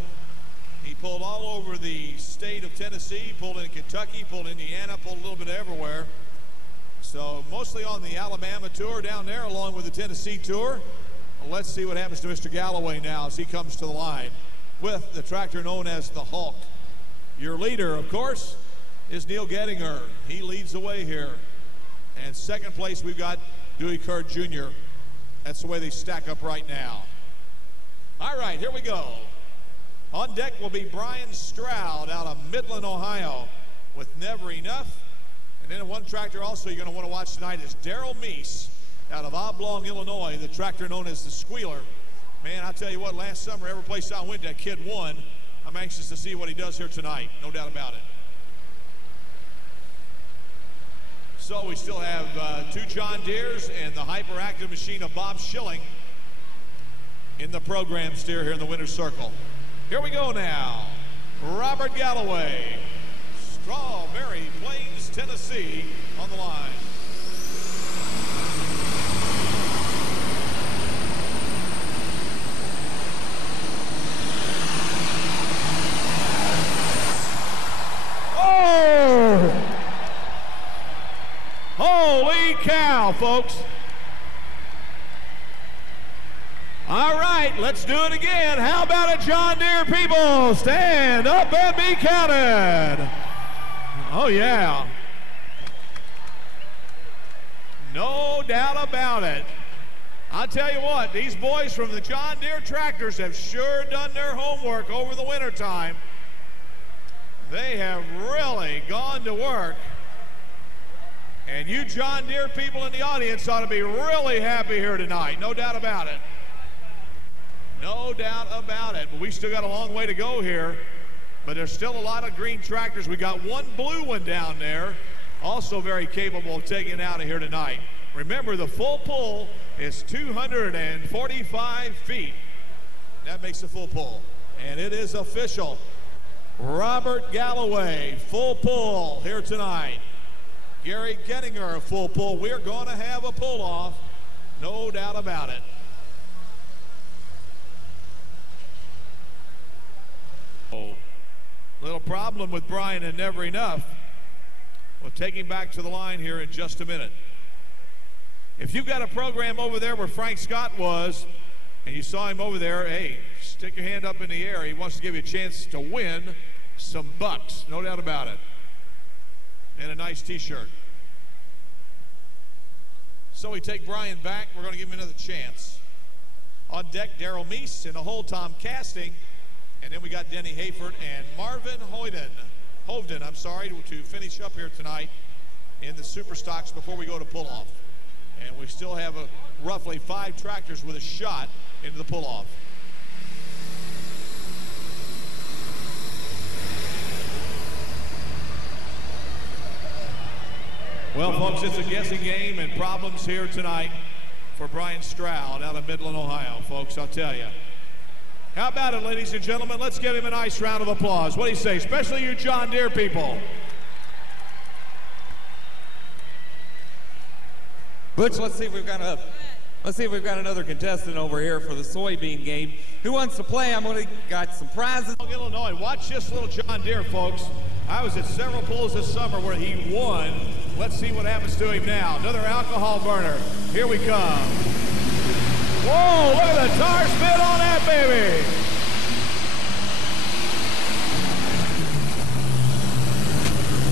he pulled all over the state of Tennessee, pulled in Kentucky, pulled Indiana, pulled a little bit everywhere. So mostly on the Alabama tour down there along with the Tennessee tour. Well, let's see what happens to Mr. Galloway now as he comes to the line with the tractor known as the Hawk. Your leader, of course, is Neil Gettinger. He leads the way here. And second place, we've got Dewey Kerr Jr. That's the way they stack up right now. All right, here we go. On deck will be Brian Stroud out of Midland, Ohio with Never Enough. And then one tractor also you're going to want to watch tonight is Darrell Meese out of Oblong, Illinois, the tractor known as the Squealer. Man, I'll tell you what, last summer, every place I went, that kid won. I'm anxious to see what he does here tonight, no doubt about it. So we still have two John Deeres and the hyperactive machine of Bob Schilling in the program steer here in the winner's circle. Here we go now. Robert Galloway, Strawberry Plains, Tennessee, on the line. Oh! Holy cow, folks. All right, let's do it again. How about a John Deere people? Stand up and be counted. Oh, yeah. No doubt about it. I'll tell you what, these boys from the John Deere tractors have sure done their homework over the wintertime. They have really gone to work. And you John Deere people in the audience ought to be really happy here tonight. No doubt about it. No doubt about it. But we still got a long way to go here. But there's still a lot of green tractors. We got one blue one down there, also very capable of taking it out of here tonight. Remember, the full pull is 245 feet. That makes a full pull. And it is official. Robert Galloway, full pull here tonight. Gary Gettinger, a full pull. We're going to have a pull-off, no doubt about it. Oh, little problem with Brian and Never Enough. We'll take him back to the line here in just a minute. If you've got a program over there where Frank Scott was, and you saw him over there, hey, stick your hand up in the air. He wants to give you a chance to win some bucks, no doubt about it. And a nice t-shirt. So we take Brian back. We're going to give him another chance. On deck, Daryl Meese in the hole, Tom Casting. And then we got Denny Hayford and Marvin Hovden, to finish up here tonight in the super stocks before we go to pull-off. And we still have roughly 5 tractors with a shot into the pull-off. Well, folks, it's a guessing game and problems here tonight for Brian Stroud out of Midland, Ohio, folks, I'll tell you. How about it, ladies and gentlemen? Let's give him a nice round of applause. What do you say? Especially you John Deere people. Butch, let's see if we've got another contestant over here for the soybean game. Who wants to play? Got some prizes. Illinois, watch this little John Deere, folks. I was at several pulls this summer where he won. Let's see what happens to him now. Another alcohol burner. Here we come. Whoa, look at the tar spit on that baby.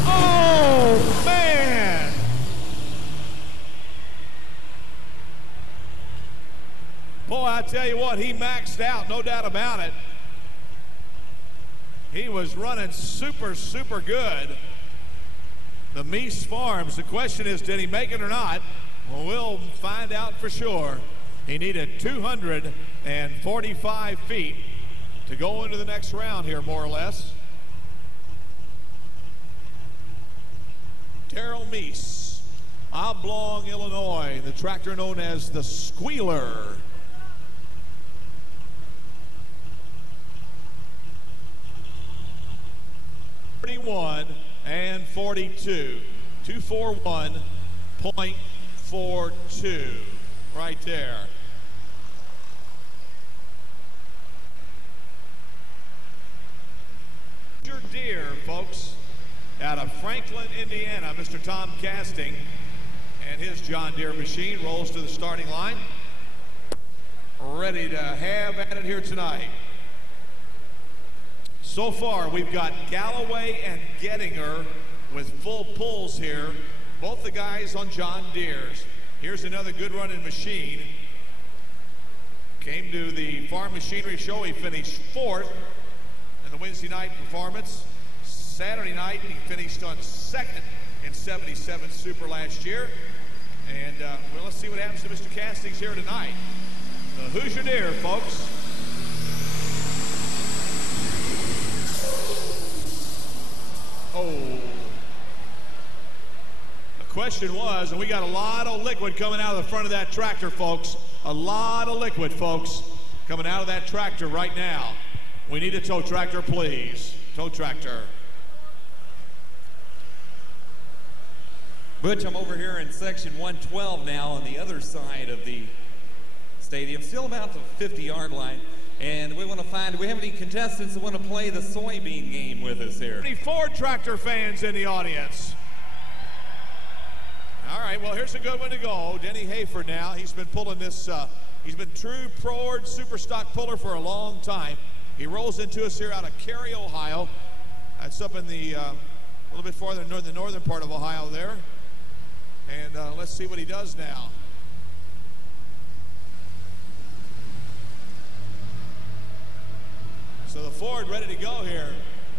Oh, man. Boy, I tell you what, he maxed out, no doubt about it. He was running super, super good. The Meese Farms, the question is, did he make it or not? Well, we'll find out for sure. He needed 245 feet to go into the next round here, more or less. Daryl Meese, Oblong, Illinois, the tractor known as the Squealer. And 42, 241.42 right there. Deere, folks, out of Franklin, Indiana, Mr. Tom Casting and his John Deere machine rolls to the starting line, ready to have at it here tonight. So far, we've got Galloway and Gettinger with full pulls here. Both the guys on John Deere's. Here's another good running machine. Came to the Farm Machinery Show. He finished 4th in the Wednesday night performance. Saturday night, he finished on 2nd in 77 Super last year. And well, let's see what happens to Mr. Castings here tonight. Who's your Deere, folks? Oh. The question was, and we got a lot of liquid coming out of the front of that tractor, folks. A lot of liquid, folks, coming out of that tractor right now. We need a tow tractor, please. Tow tractor. Butch, I'm over here in section 112 now on the other side of the stadium, still about the 50-yard line. And we want to find, do we have any contestants that want to play the soybean game with us here? Any Ford tractor fans in the audience? All right, well, here's a good one to go. Denny Hayford now. He's been pulling this, he's been true Ford super stock puller for a long time. He rolls into us here out of Cary, Ohio. That's up in the, a little bit farther north, the northern part of Ohio there. And let's see what he does now. So the Ford ready to go here.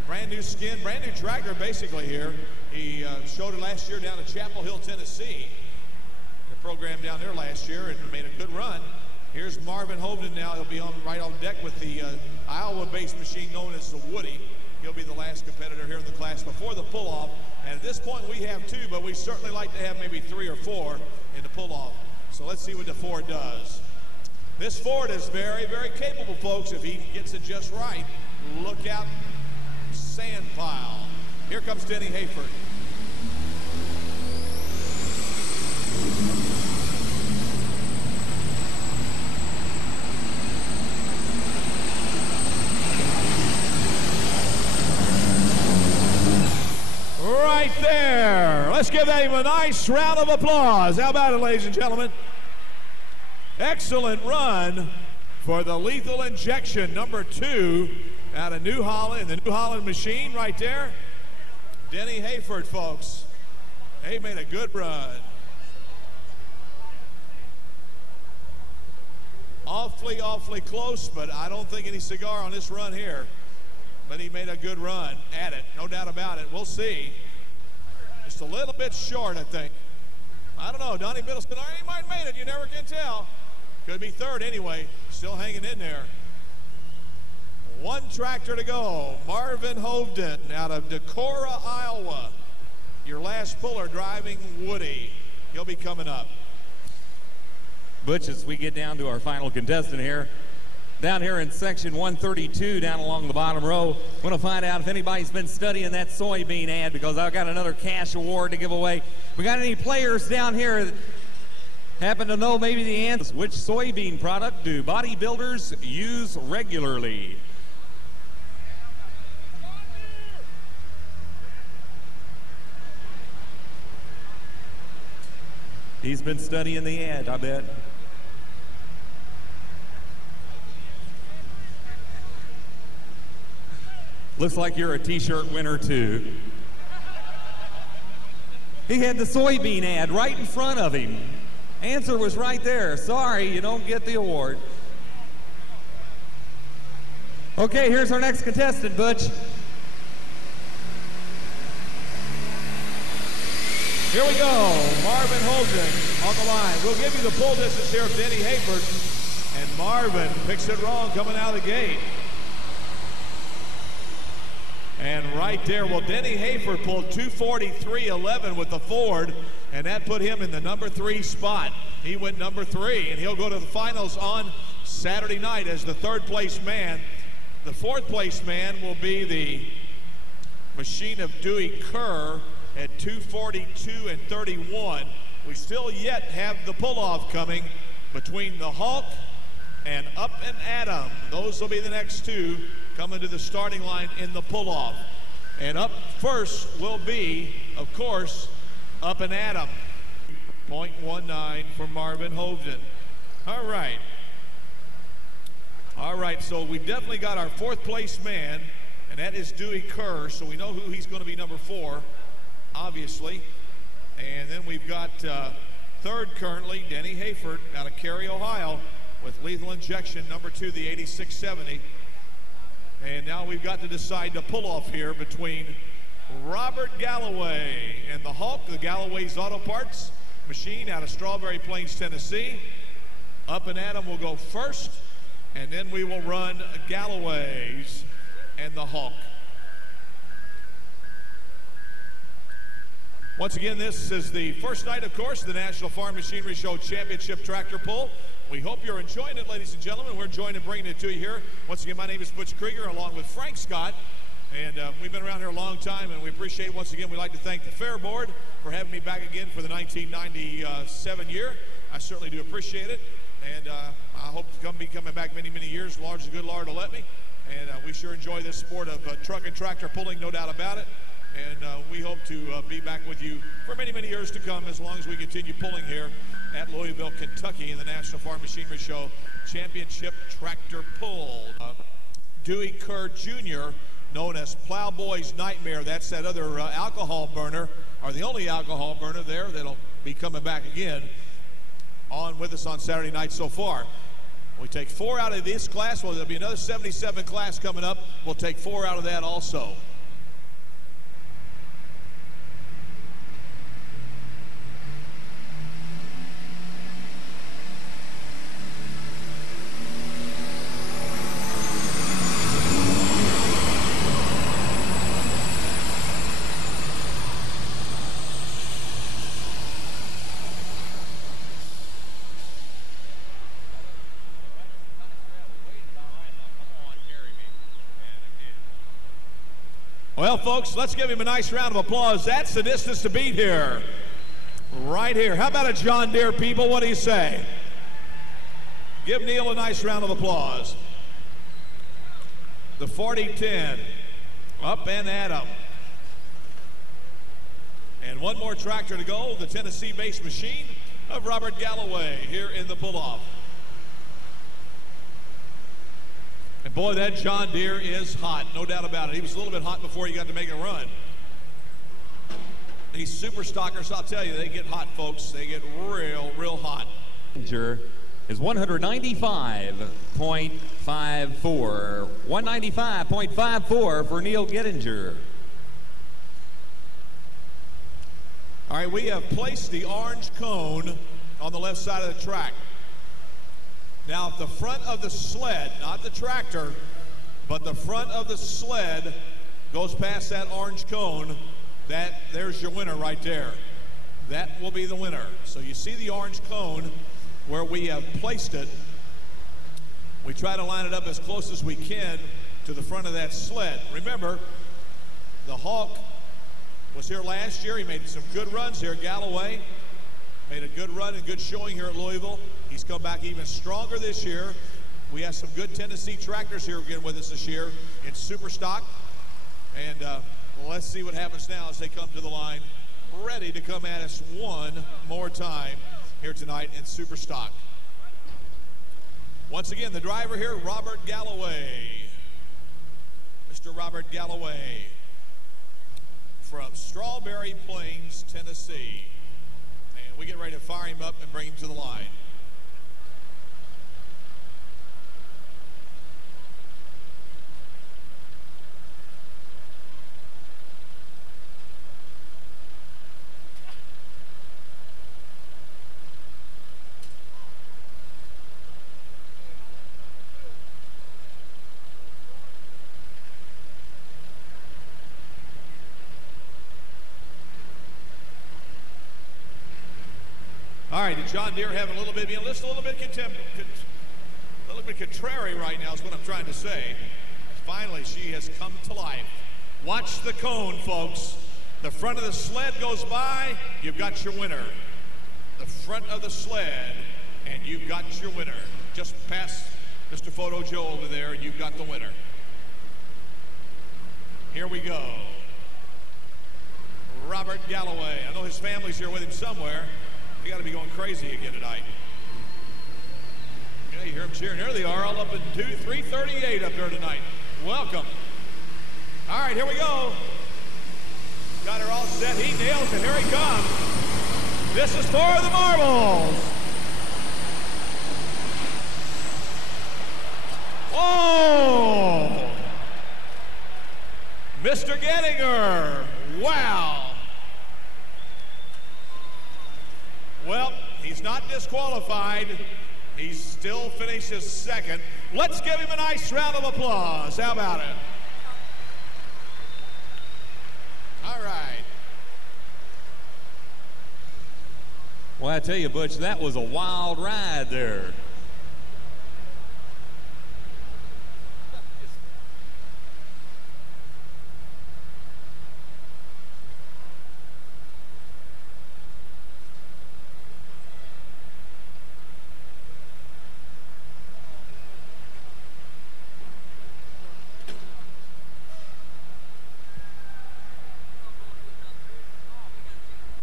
Brand new skin, brand new tractor basically here. He showed it last year down at Chapel Hill, Tennessee. The program down there last year and made a good run. Here's Marvin Hovden now. He'll be right on deck with the Iowa-based machine known as the Woody. He'll be the last competitor here in the class before the pull-off. And at this point, we have 2, but we certainly like to have maybe 3 or 4 in the pull-off. So let's see what the Ford does. This Ford is very, very capable, folks. If he gets it just right, look out, sand pile. Here comes Denny Hayford. Right there. Let's give him a nice round of applause. How about it, ladies and gentlemen? Excellent run for the Lethal Injection, number 2, out of New Holland, the New Holland machine right there. Denny Hayford, folks. He made a good run. Awfully, awfully close, but I don't think any cigar on this run here. But he made a good run at it, no doubt about it. We'll see. Just a little bit short, I think. I don't know, Donnie Middleton, he might have made it, you never can tell. Could be 3rd anyway, still hanging in there. 1 tractor to go. Marvin Hovden out of Decorah, Iowa. Your last puller driving Woody. He'll be coming up. Butch, as we get down to our final contestant here, down here in section 132, down along the bottom row, want to find out if anybody's been studying that soybean ad, because I've got another cash award to give away. We got any players down here that happen to know maybe the answer? Which soybean product do bodybuilders use regularly? He's been studying the ad, I bet. Looks like you're a t-shirt winner too. He had the soybean ad right in front of him. Answer was right there. Sorry, you don't get the award. Okay, here's our next contestant, Butch. Here we go, Marvin Hovden on the line. We'll give you the pull distance here of Denny Hayford. And Marvin picks it wrong coming out of the gate. And right there, well, Denny Hayford pulled 2:43.11 with the Ford, and that put him in the number 3 spot. He went number 3, and he'll go to the finals on Saturday night as the 3rd place man. The 4th place man will be the machine of Dewey Kerr at 2:42.31. We still yet have the pull-off coming between the Hulk and Up and Adam. Those will be the next 2 coming to the starting line in the pull-off. And up first will be, of course, Up and Adam. 0.19 for Marvin Hovden. All right. All right, so we definitely got our 4th place man, and that is Dewey Kerr, so we know who he's going to be number 4, obviously. And then we've got 3rd currently, Denny Hayford out of Cary, Ohio, with Lethal Injection, number 2, the 8670. And now we've got to decide the pull-off here between Robert Galloway and the Hulk, the Galloway's Auto Parts machine out of Strawberry Plains, Tennessee. Up and Adam will go first, and then we will run Galloway's and the Hulk. Once again, this is the first night, of course, the National Farm Machinery Show Championship Tractor Pull. We hope you're enjoying it, ladies and gentlemen. We're enjoying and bringing it to you here. Once again, my name is Butch Krieger, along with Frank Scott. And we've been around here a long time, and we appreciate, once again, we'd like to thank the Fair Board for having me back again for the 1997 year. I certainly do appreciate it. And I hope to be coming back many, many years. Lord's the good Lord will let me. And we sure enjoy this sport of truck and tractor pulling, no doubt about it. And we hope to be back with you for many, many years to come, as long as we continue pulling here at Louisville, Kentucky, in the National Farm Machinery Show Championship Tractor Pull. Dewey Kerr Jr., known as Plowboy's Nightmare. That's that other alcohol burner, or the only alcohol burner there that'll be coming back again on with us on Saturday night so far. We take 4 out of this class. Well, there'll be another 77 class coming up. We'll take 4 out of that also. Well, folks, let's give him a nice round of applause. That's the distance to beat here. Right here. How about a John Deere, people? What do you say? Give Neil a nice round of applause. The 40-10. Up and at 'em. And one more tractor to go, the Tennessee-based machine of Robert Galloway here in the pull-off. And boy, that John Deere is hot, no doubt about it. He was a little bit hot before he got to make a run. These super stockers, I'll tell you, they get hot, folks. They get real, real hot. Is 195.54. 195.54 for Neil Gettinger. All right, we have placed the orange cone on the left side of the track. Now, if the front of the sled, not the tractor, but the front of the sled goes past that orange cone, there's your winner right there. That will be the winner. So you see the orange cone where we have placed it. We try to line it up as close as we can to the front of that sled. Remember, the Hawk was here last year. He made some good runs here at Galloway. Made a good run and good showing here at Louisville. He's come back even stronger this year. We have some good Tennessee tractors here again with us this year in super stock. And let's see what happens now as they come to the line, ready to come at us one more time here tonight in super stock. Once again, the driver here, Robert Galloway. Mr. Robert Galloway from Strawberry Plains, Tennessee. And we get ready to fire him up and bring him to the line. All right, did John Deere have a little bit, being a little bit contrary right now is what I'm trying to say. Finally, she has come to life. Watch the cone, folks. The front of the sled goes by, you've got your winner. The front of the sled, and you've got your winner. Just past Mr. Photo Joe over there, and you've got the winner. Here we go. Robert Galloway. I know his family's here with him somewhere. They got to be going crazy again tonight. Yeah, you hear them cheering. There they are, all up in 338 up there tonight. Welcome. All right, here we go. Got her all set. He nails it. Here he comes. This is for the marbles. Oh! Mr. Gettinger. Wow. Well, he's not disqualified. He still finishes second. Let's give him a nice round of applause. How about it? All right. Well, I tell you, Butch, that was a wild ride there.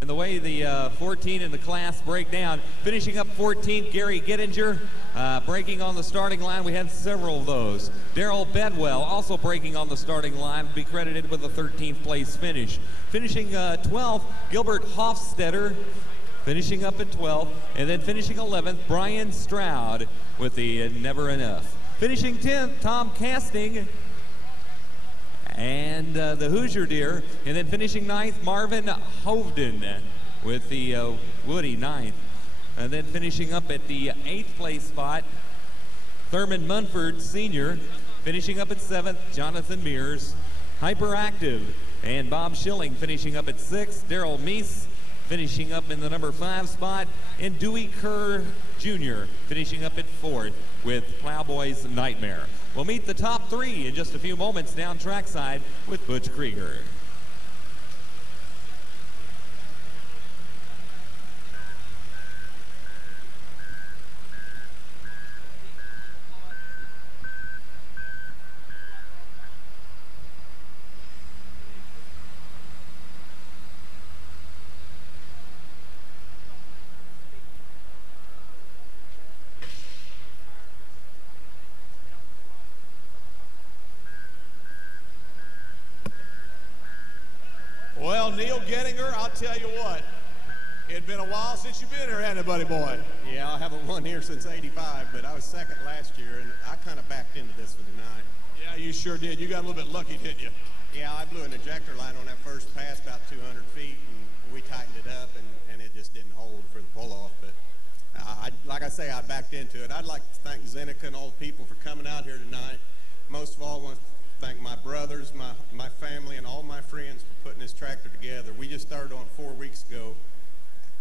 And the way the 14 in the class break down, finishing up 14th, Gary Gettinger, breaking on the starting line. We had several of those. Darrell Bedwell also breaking on the starting line, be credited with a 13th place finish. Finishing 12th, Gilbert Hofstetter, finishing up at 12th, and then finishing 11th, Brian Stroud with the Never Enough. Finishing 10th, Tom Casting, and the Hoosier Deer, and then finishing 9th, Marvin Hovden with the Woody 9th. And then finishing up at the 8th place spot, Thurman Munford Sr. Finishing up at 7th, Jonathan Mears. Hyperactive and Bob Schilling finishing up at 6th. Daryl Meese finishing up in the number 5 spot. And Dewey Kerr Jr. finishing up at 4th with Plowboy's Nightmare. We'll meet the top 3 in just a few moments down trackside with Butch Krieger. Well, Neil Gettinger, I'll tell you what, it's been a while since you've been here, hasn't it, buddy boy? Yeah, I haven't won here since '85, but I was second last year, and I kind of backed into this one tonight. Yeah, you sure did. You got a little bit lucky, didn't you? Yeah, I blew an ejector line on that first pass about 200 feet, and we tightened it up, and it just didn't hold for the pull-off. But like I say, I backed into it. I'd like to thank Zeneca and all the people for coming out here tonight. Most of all, I want to thank my brothers, my family, and all my friends for putting this tractor together. We just started on it 4 weeks ago,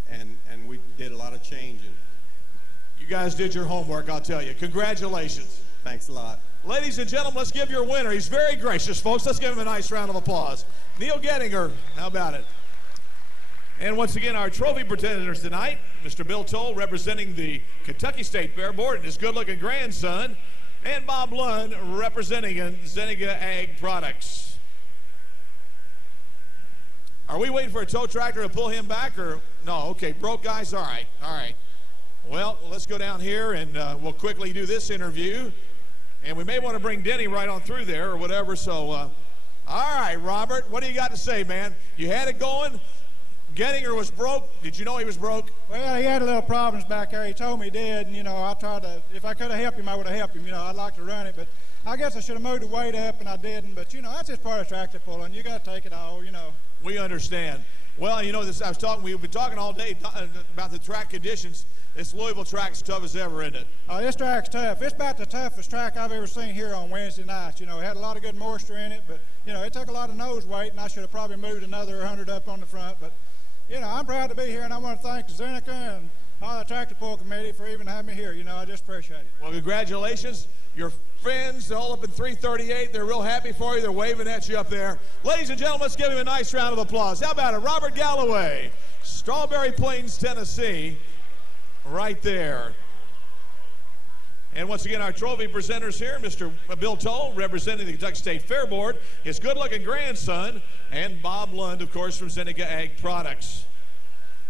and we did a lot of changing. You guys did your homework, I'll tell you. Congratulations. Thanks a lot. Ladies and gentlemen, let's give your winner. He's very gracious, folks. Let's give him a nice round of applause. Neil Gettinger, how about it? And once again, our trophy pretenders tonight, Mr. Bill Toll representing the Kentucky State Fair Board and his good-looking grandson, and Bob Lund representing Zeneca Ag Products. Are we waiting for a tow tractor to pull him back, or no? Okay, broke guys. All right, all right. Well, let's go down here and we'll quickly do this interview, and we may want to bring Denny right on through there or whatever. So, all right, Robert, what do you got to say, man? You had it going. Gettinger was broke. Did you know he was broke? Well, he had a little problems back there. He told me he did, and, you know, I tried to, if I could have helped him, I would have helped him. You know, I'd like to run it, but I guess I should have moved the weight up, and I didn't. But, you know, that's just part of tractor pulling. You got to take it all, you know. We understand. Well, you know, we've been talking all day about the track conditions. This Louisville track's tough as ever, isn't it? Oh, this track's tough. It's about the toughest track I've ever seen here on Wednesday nights. You know, it had a lot of good moisture in it, but, you know, it took a lot of nose weight, and I should have probably moved another 100 up on the front. But, you know, I'm proud to be here, and I want to thank Zeneca and all the tractor pull committee for even having me here. You know, I just appreciate it. Well, congratulations. Your friends all up in 338, they're real happy for you. They're waving at you up there. Ladies and gentlemen, let's give him a nice round of applause. How about it? Robert Galloway, Strawberry Plains, Tennessee, right there. And once again, our trophy presenters here, Mr. Bill Toll, representing the Kentucky State Fair Board, his good-looking grandson, and Bob Lund, of course, from Zeneca Ag Products.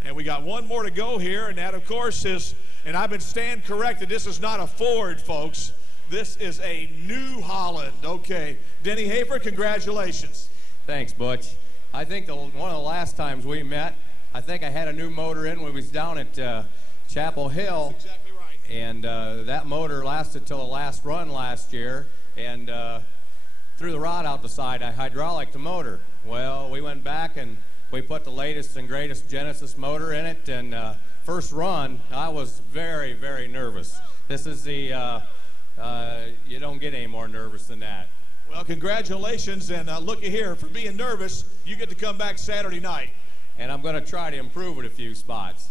And we got one more to go here, and that, of course, is, and I've been stand corrected, this is not a Ford, folks. This is a New Holland. Okay. Denny Hafer, congratulations. Thanks, Butch. I think one of the last times we met, I think I had a new motor in when we was down at Chapel Hill. That's exactly right. And that motor lasted till the last run last year, and threw the rod out the side. I hydraulic the motor. Well, we went back and we put the latest and greatest Genesis motor in it, and first run, I was very, very nervous. This is the, you don't get any more nervous than that. Well, congratulations, and looky here, for being nervous, you get to come back Saturday night. And I'm going to try to improve it a few spots.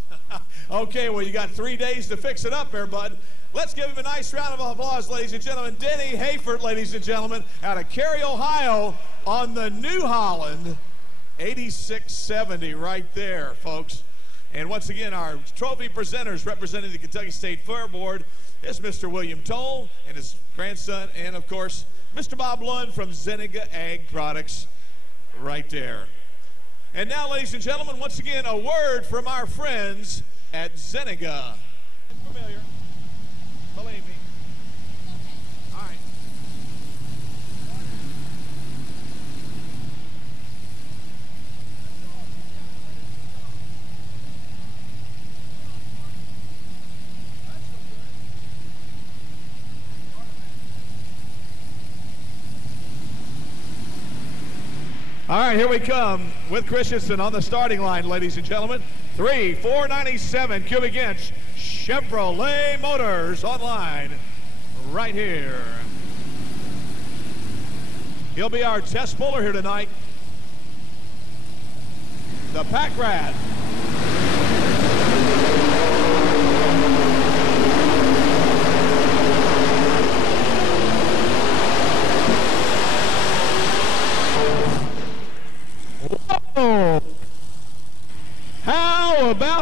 Okay, well, you got 3 days to fix it up there, bud. Let's give him a nice round of applause, ladies and gentlemen. Denny Hayford, ladies and gentlemen, out of Cary, Ohio, on the New Holland 8670 right there, folks. And once again, our trophy presenters representing the Kentucky State Fair Board is Mr. William Toll and his grandson, and, of course, Mr. Bob Lund from Zeneca Ag Products right there. And now, ladies and gentlemen, once again, a word from our friends at Zeneca. Familiar, believe me. All right. All right, here we come with Christensen on the starting line, ladies and gentlemen. 497 cubic inch Chevrolet Motors online right here. He'll be our test puller here tonight. The Pack Rat.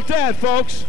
about that, folks?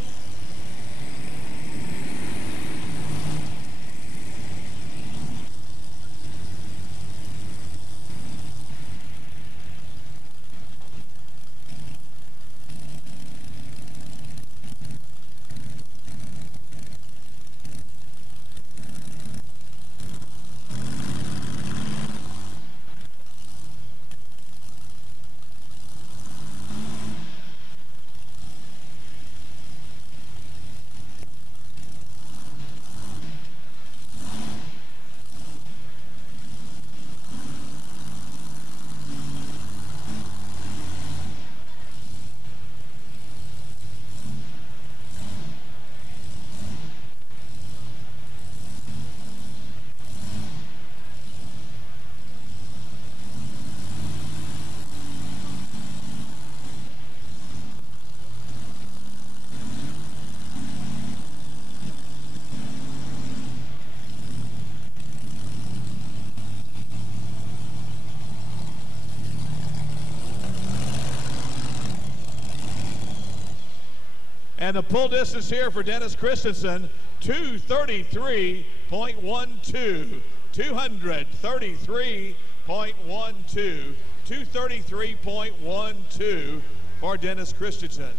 And the pull distance here for Dennis Christensen, 233.12. 233.12. 233.12 for Dennis Christensen.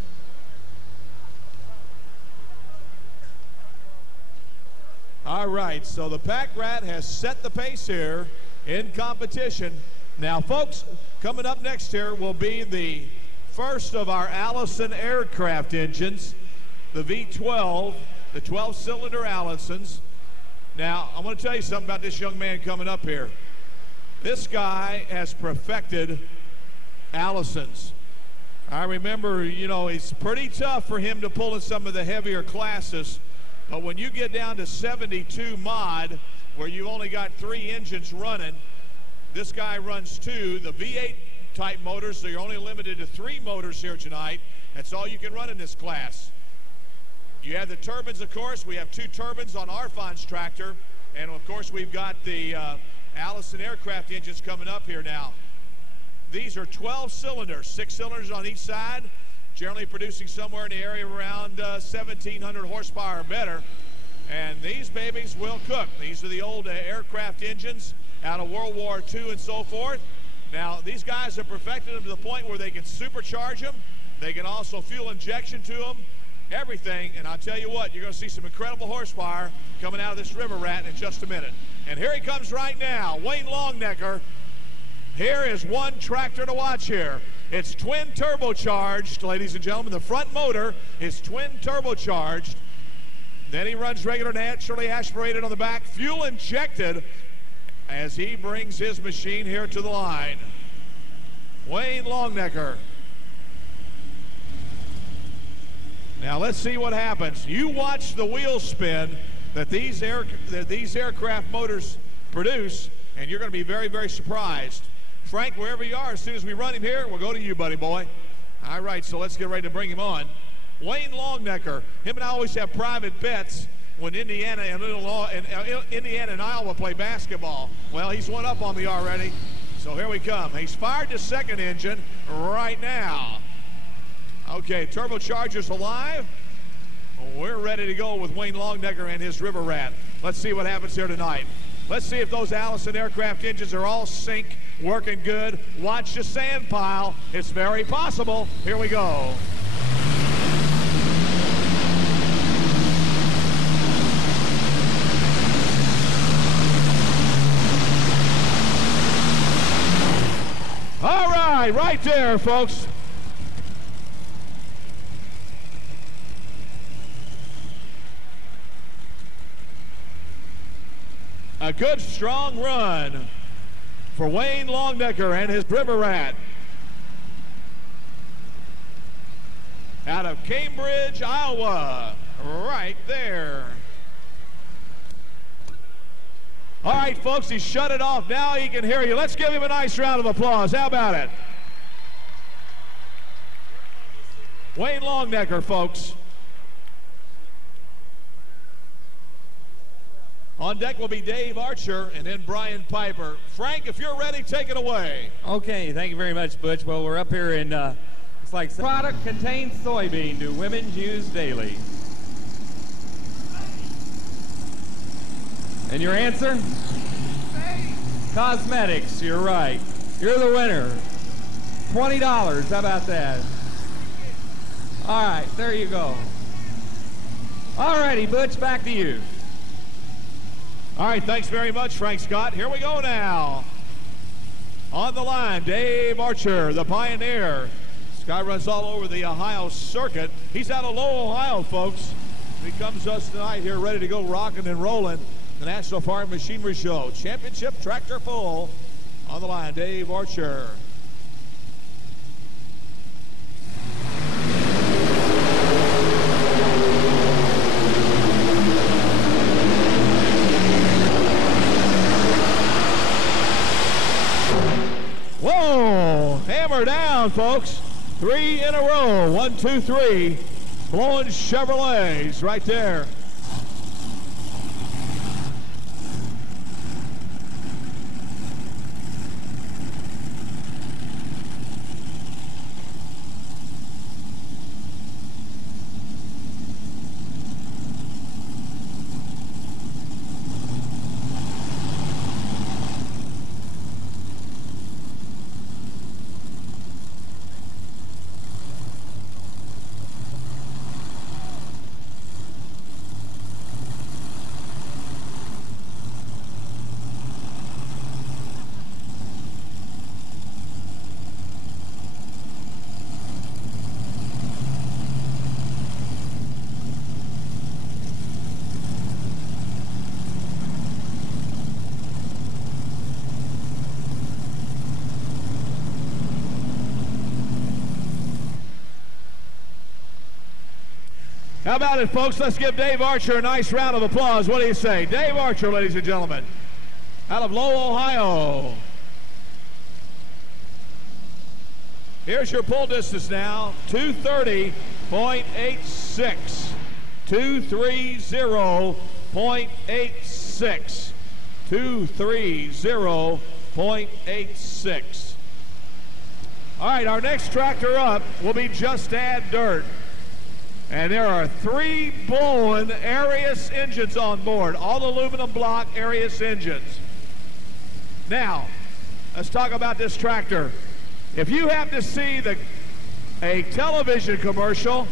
All right, so the Pack Rat has set the pace here in competition. Now, folks, coming up next here will be the first of our Allison aircraft engines, the V12, the 12-cylinder Allisons. Now, I'm going to tell you something about this young man coming up here. This guy has perfected Allisons. I remember, you know, it's pretty tough for him to pull in some of the heavier classes, but when you get down to 72 mod, where you only got 3 engines running, this guy runs 2, the V8 type motors, so you're only limited to 3 motors here tonight. That's all you can run in this class. You have the turbines, of course. We have 2 turbines on Arfon's tractor, and of course we've got the Allison aircraft engines coming up here now. These are 12 cylinders, 6 cylinders on each side, generally producing somewhere in the area of around 1,700 horsepower or better. And these babies will cook. These are the old aircraft engines out of World War II and so forth. Now, these guys have perfected them to the point where they can supercharge them. They can also fuel injection to them, everything. And I'll tell you what, you're going to see some incredible horsepower coming out of this River Rat in just a minute. And here he comes right now, Wayne Longnecker. Here is one tractor to watch here. It's twin turbocharged, ladies and gentlemen. The front motor is twin turbocharged. Then he runs regular, naturally aspirated on the back, fuel injected, as he brings his machine here to the line. Wayne Longnecker. Now let's see what happens. You watch the wheel spin that these aircraft motors produce, and you're going to be very, very surprised. Frank, wherever you are, as soon as we run him here, we'll go to you, buddy boy. All right, so let's get ready to bring him on. Wayne Longnecker. Him and I always have private bets when Indiana and Iowa play basketball. Well, he's one up on me already. So here we come. He's fired the second engine right now. Okay, turbochargers alive. We're ready to go with Wayne Longnecker and his River Rat. Let's see what happens here tonight. Let's see if those Allison aircraft engines are all sync, working good. Watch the sand pile. It's very possible. Here we go. All right, right there, folks. A good, strong run for Wayne Longnecker and his River Rat. Out of Cambridge, Iowa, right there. All right, folks, he shut it off. Now he can hear you. Let's give him a nice round of applause. How about it? Wayne Longnecker, folks. On deck will be Dave Archer and then Brian Piper. Frank, if you're ready, take it away. Okay, thank you very much, Butch. Well, we're up here in, it's like product contains soybean. Do women use daily? And your answer? Cosmetics. You're right. You're the winner. $20. How about that? All right, there you go. All righty, Butch, back to you. All right, thanks very much, Frank Scott. Here we go now. On the line, Dave Archer, the Pioneer. This guy runs all over the Ohio circuit. He's out of Lowell, Ohio, folks. He comes to us tonight here ready to go rocking and rolling. The National Farm Machinery Show. Championship tractor pull. On the line, Dave Archer. Whoa, hammer down, folks. 3 in a row. 1, 2, 3. Blowing Chevrolets right there. How about it, folks? Let's give Dave Archer a nice round of applause. What do you say? Dave Archer, ladies and gentlemen, out of Lowell, Ohio. Here's your pull distance now, 230.86. 230.86. 230.86. All right, our next tractor up will be Just Add Dirt. And there are 3 blowing Arius engines on board, all aluminum block Arius engines. Now, let's talk about this tractor. If you happen to see a television commercial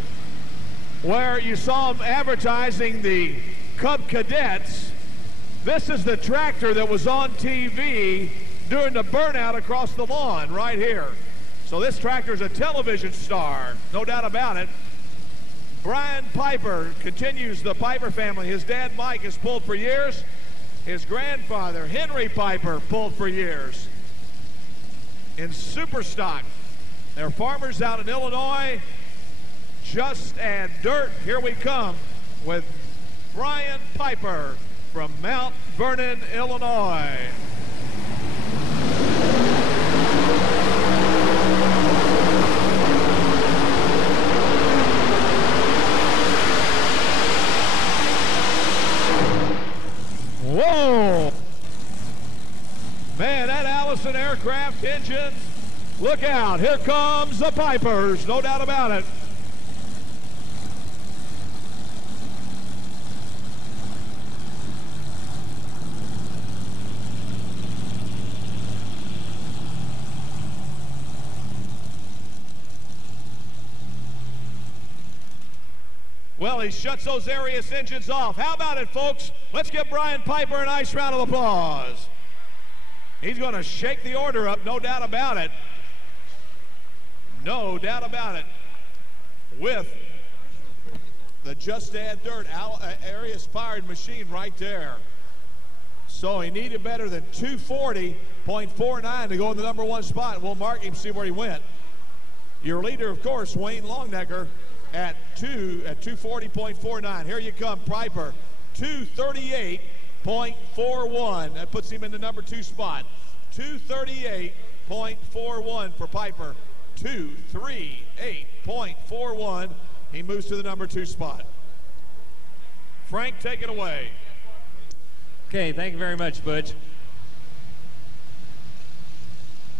where you saw them advertising the Cub Cadets, this is the tractor that was on TV during the burnout across the lawn right here. So this tractor is a television star, no doubt about it. Brian Piper continues the Piper family. His dad, Mike, has pulled for years. His grandfather, Henry Piper, pulled for years. In Superstock, they're farmers out in Illinois. Just Add Dirt. Here we come with Brian Piper from Mount Vernon, Illinois. Whoa! Man, that Allison aircraft engine, look out. Here comes the Pipers, no doubt about it. Well, he shuts those Arius engines off. How about it, folks? Let's give Brian Piper a nice round of applause. He's going to shake the order up, no doubt about it. No doubt about it. With the Just Add Dirt Arius-powered machine right there. So he needed better than 240.49 to go in the #1 spot. We'll mark him, see where he went. Your leader, of course, Wayne Longnecker, at 240.49. Here you come, Piper, 238.41. That puts him in the #2 spot. 238.41 for Piper. 238.41. He moves to the #2 spot. Frank, take it away. Okay, thank you very much, Butch.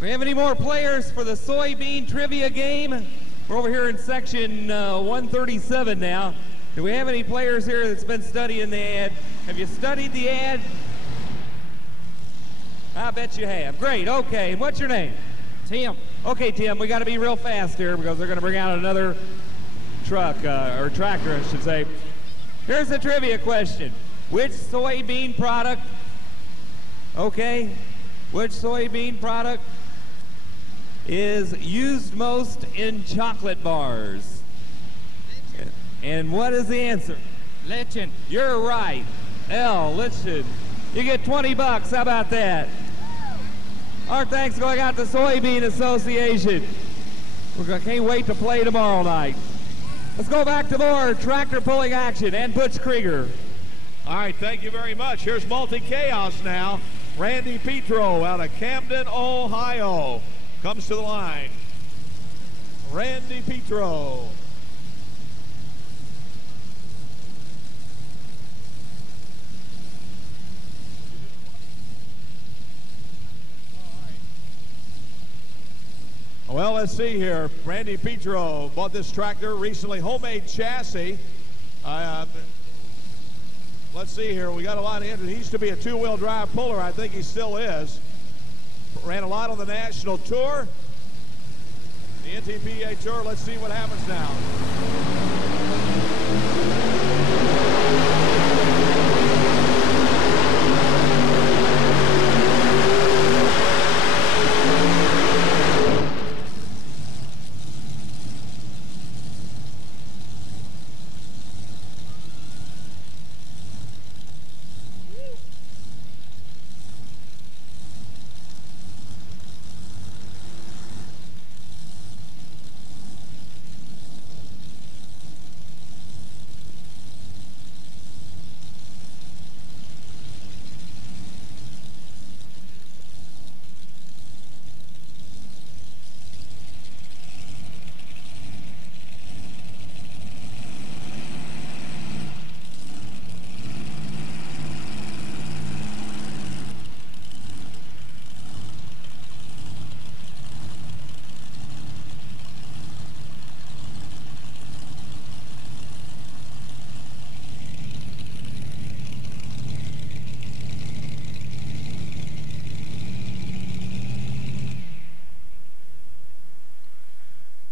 We have any more players for the soybean trivia game? We're over here in section 137 now. Do we have any players here that's been studying the ad? Have you studied the ad? I bet you have. Great, okay. What's your name? Tim. Okay, Tim, we got to be real fast here because they're going to bring out another truck, or tractor, I should say. Here's the trivia question. Which soybean product, which soybean product is used most in chocolate bars? And what is the answer? Lichen. You're right. L, Lichen. You get 20 bucks. How about that? Our thanks going out to Soybean Association. Can't wait to play tomorrow night. Let's go back to more tractor pulling action and Butch Krieger. All right, thank you very much. Here's Multi-Chaos now. Randy Petro out of Camden, Ohio, comes to the line. Randy Petro. Well, let's see here. Randy Petro bought this tractor recently, homemade chassis. Let's see here. We got a lot of interest. He used to be a two-wheel drive puller. I think he still is. Ran a lot on the national tour, the NTPA tour. Let's see what happens now.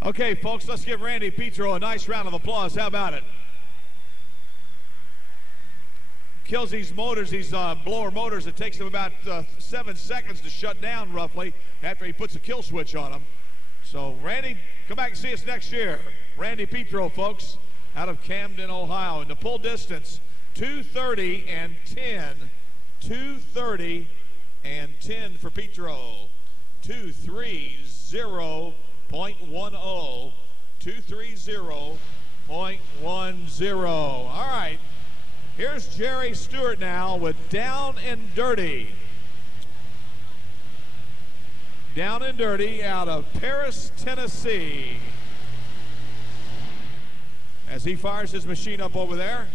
Okay, folks, let's give Randy Petro a nice round of applause. How about it? Kills these motors, these blower motors. It takes him about 7 seconds to shut down, roughly, after he puts a kill switch on them. So, Randy, come back and see us next year. Randy Petro, folks, out of Camden, Ohio. And the pull distance, 2:30 and 10. 2:30 and 10 for Petro. 2:30.10. 2:30.10. All right, here's Jerry Stewart now with Down and Dirty. Down and Dirty out of Paris, Tennessee. As he fires his machine up over there.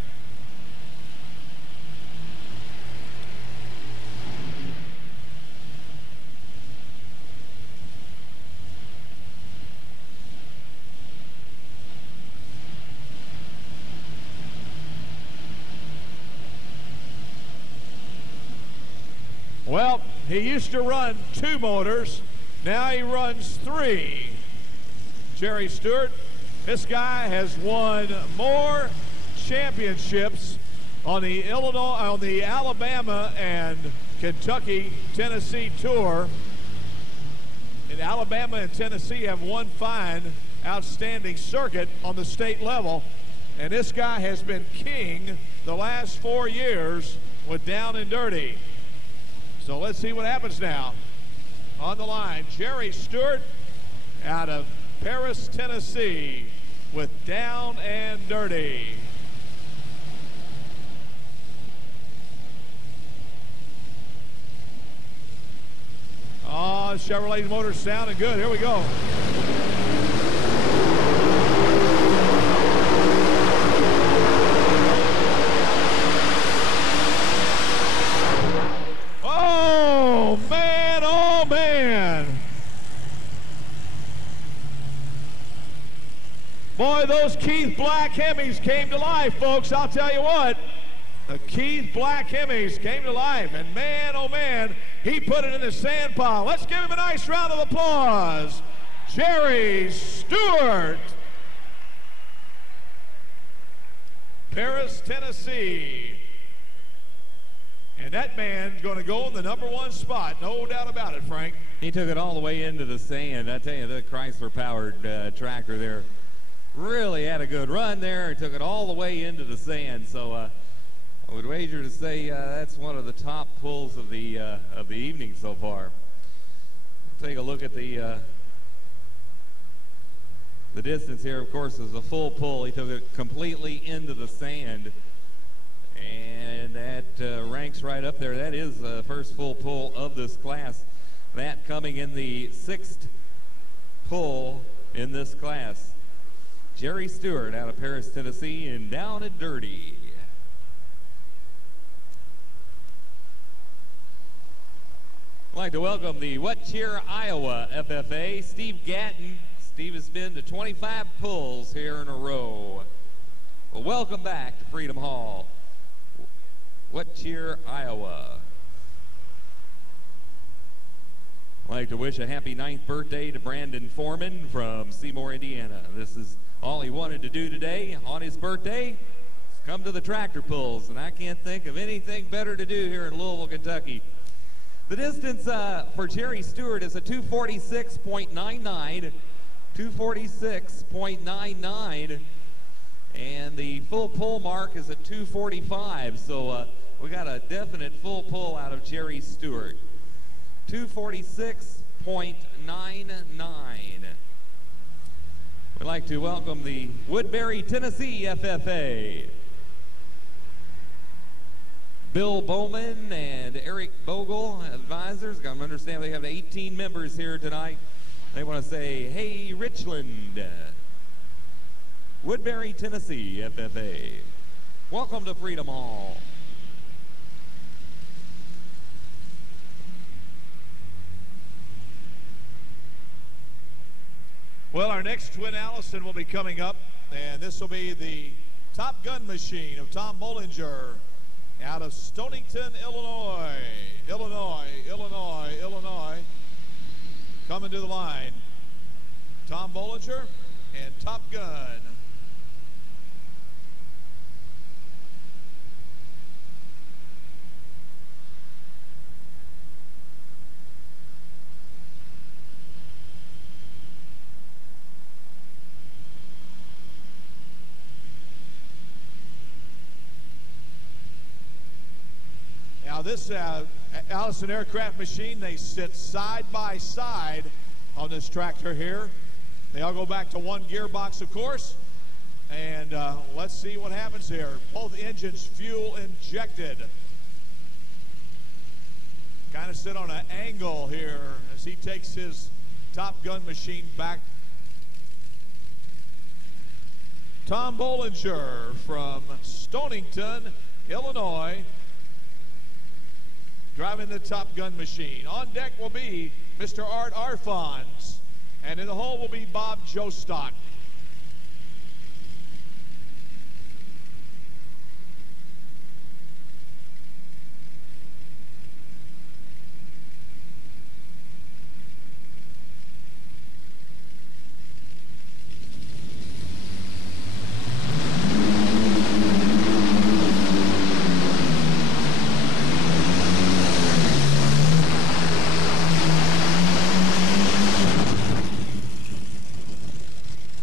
Well, he used to run 2 motors. Now he runs 3. Jerry Stewart, this guy has won more championships on the Alabama and Kentucky, Tennessee tour. And Alabama and Tennessee have one fine, outstanding circuit on the state level. And this guy has been king the last 4 years with Down and Dirty. So let's see what happens now. On the line, Jerry Stewart out of Paris, Tennessee with Down and Dirty. Oh, Chevrolet motor's sounding good. Here we go. Oh, man, oh, man. Boy, those Keith Black Hemis came to life, folks. I'll tell you what. The Keith Black Hemis came to life, and man, oh man, he put it in the sand pile. Let's give him a nice round of applause. Jerry Stewart. Paris, Tennessee. And that man's going to go in the #1 spot, no doubt about it, Frank. He took it all the way into the sand. I tell you, the Chrysler-powered tractor there really had a good run there and took it all the way into the sand. So I would wager to say that's one of the top pulls of the evening so far. Take a look at the distance here. Of course, is a full pull. He took it completely into the sand, and that ranks right up there. That is the first full pull of this class. That coming in the 6th pull in this class. Jerry Stewart out of Paris, Tennessee, and down and dirty. I'd like to welcome the What Cheer Iowa FFA, Steve Gatton. Steve has been to 25 pulls here in a row. Well, welcome back to Freedom Hall. What Cheer Iowa. I'd like to wish a happy 9th birthday to Brandon Foreman from Seymour, Indiana. This is all he wanted to do today on his birthday. Come to the tractor pulls, and I can't think of anything better to do here in Louisville, Kentucky. The distance for Jerry Stewart is a 246.99. 246.99, and the full pull mark is at 245, so we got a definite full pull out of Jerry Stewart. 246.99. We'd like to welcome the Woodbury, Tennessee FFA. Bill Bowman and Eric Bogle, advisors. Got to understand they have 18 members here tonight. They want to say, hey, Richland, Woodbury, Tennessee, FFA. Welcome to Freedom Hall. Well, our next Twin Allison will be coming up, and this will be the Top Gun machine of Tom Bollinger out of Stonington, Illinois. Illinois. Coming to the line, Tom Bollinger and Top Gun. Now this Allison aircraft machine, they sit side by side on this tractor here. They all go back to one gearbox, of course. And let's see what happens here. Both engines fuel injected. Kind of sit on an angle here as he takes his Top Gun machine back. Tom Bollinger from Stonington, Illinois, driving the Top Gun machine. On deck will be Mr. Art Arfons, and in the hole will be Bob Jostock.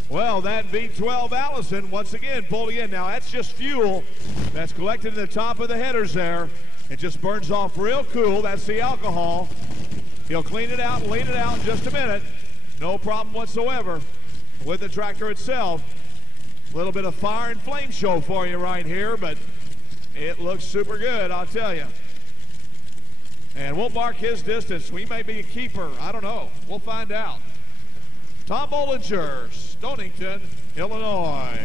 Well, that V12 Allison once again pulling in. Now that's just fuel that's collected in the top of the headers there. It just burns off real cool. That's the alcohol. He'll clean it out and lean it out in just a minute. No problem whatsoever with the tractor itself. A little bit of fire and flame show for you right here, but it looks super good, I'll tell you. And we'll mark his distance. We may be a keeper. I don't know. We'll find out. Tom Bollinger, Stonington, Illinois.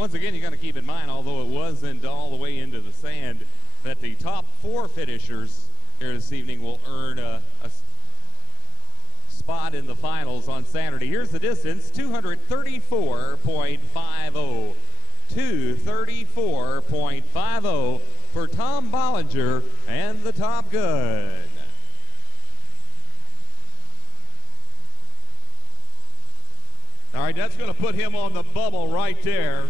Once again, you got to keep in mind, although it wasn't all the way into the sand, that the top 4 finishers here this evening will earn a spot in the finals on Saturday. Here's the distance, 234.50. 234.50 for Tom Bollinger and the Top Gun. All right, that's going to put him on the bubble right there.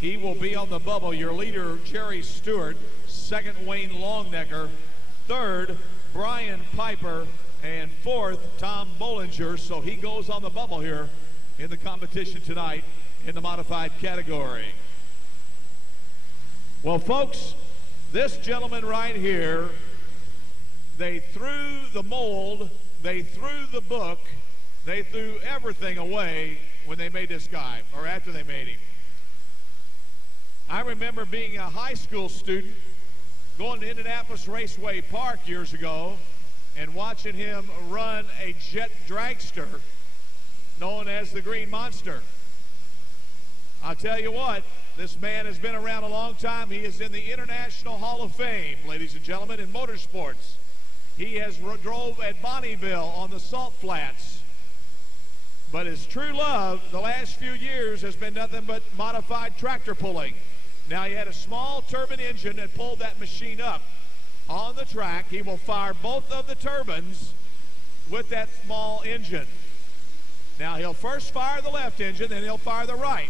He will be on the bubble. Your leader, Jerry Stewart. Second, Wayne Longnecker. Third, Brian Piper. And fourth, Tom Bollinger. So he goes on the bubble here in the competition tonight in the modified category. Well, folks, this gentleman right here, they threw the mold, they threw the book, they threw everything away when they made this guy, or after they made him. I remember being a high school student, going to Indianapolis Raceway Park years ago, and watching him run a jet dragster known as the Green Monster. I'll tell you what, this man has been around a long time. He is in the International Hall of Fame, ladies and gentlemen, in motorsports. He has drove at Bonneville on the Salt Flats. But his true love the last few years has been nothing but modified tractor pulling. Now, he had a small turbine engine that pulled that machine up on the track. He will fire both of the turbines with that small engine. Now, he'll first fire the left engine, then he'll fire the right.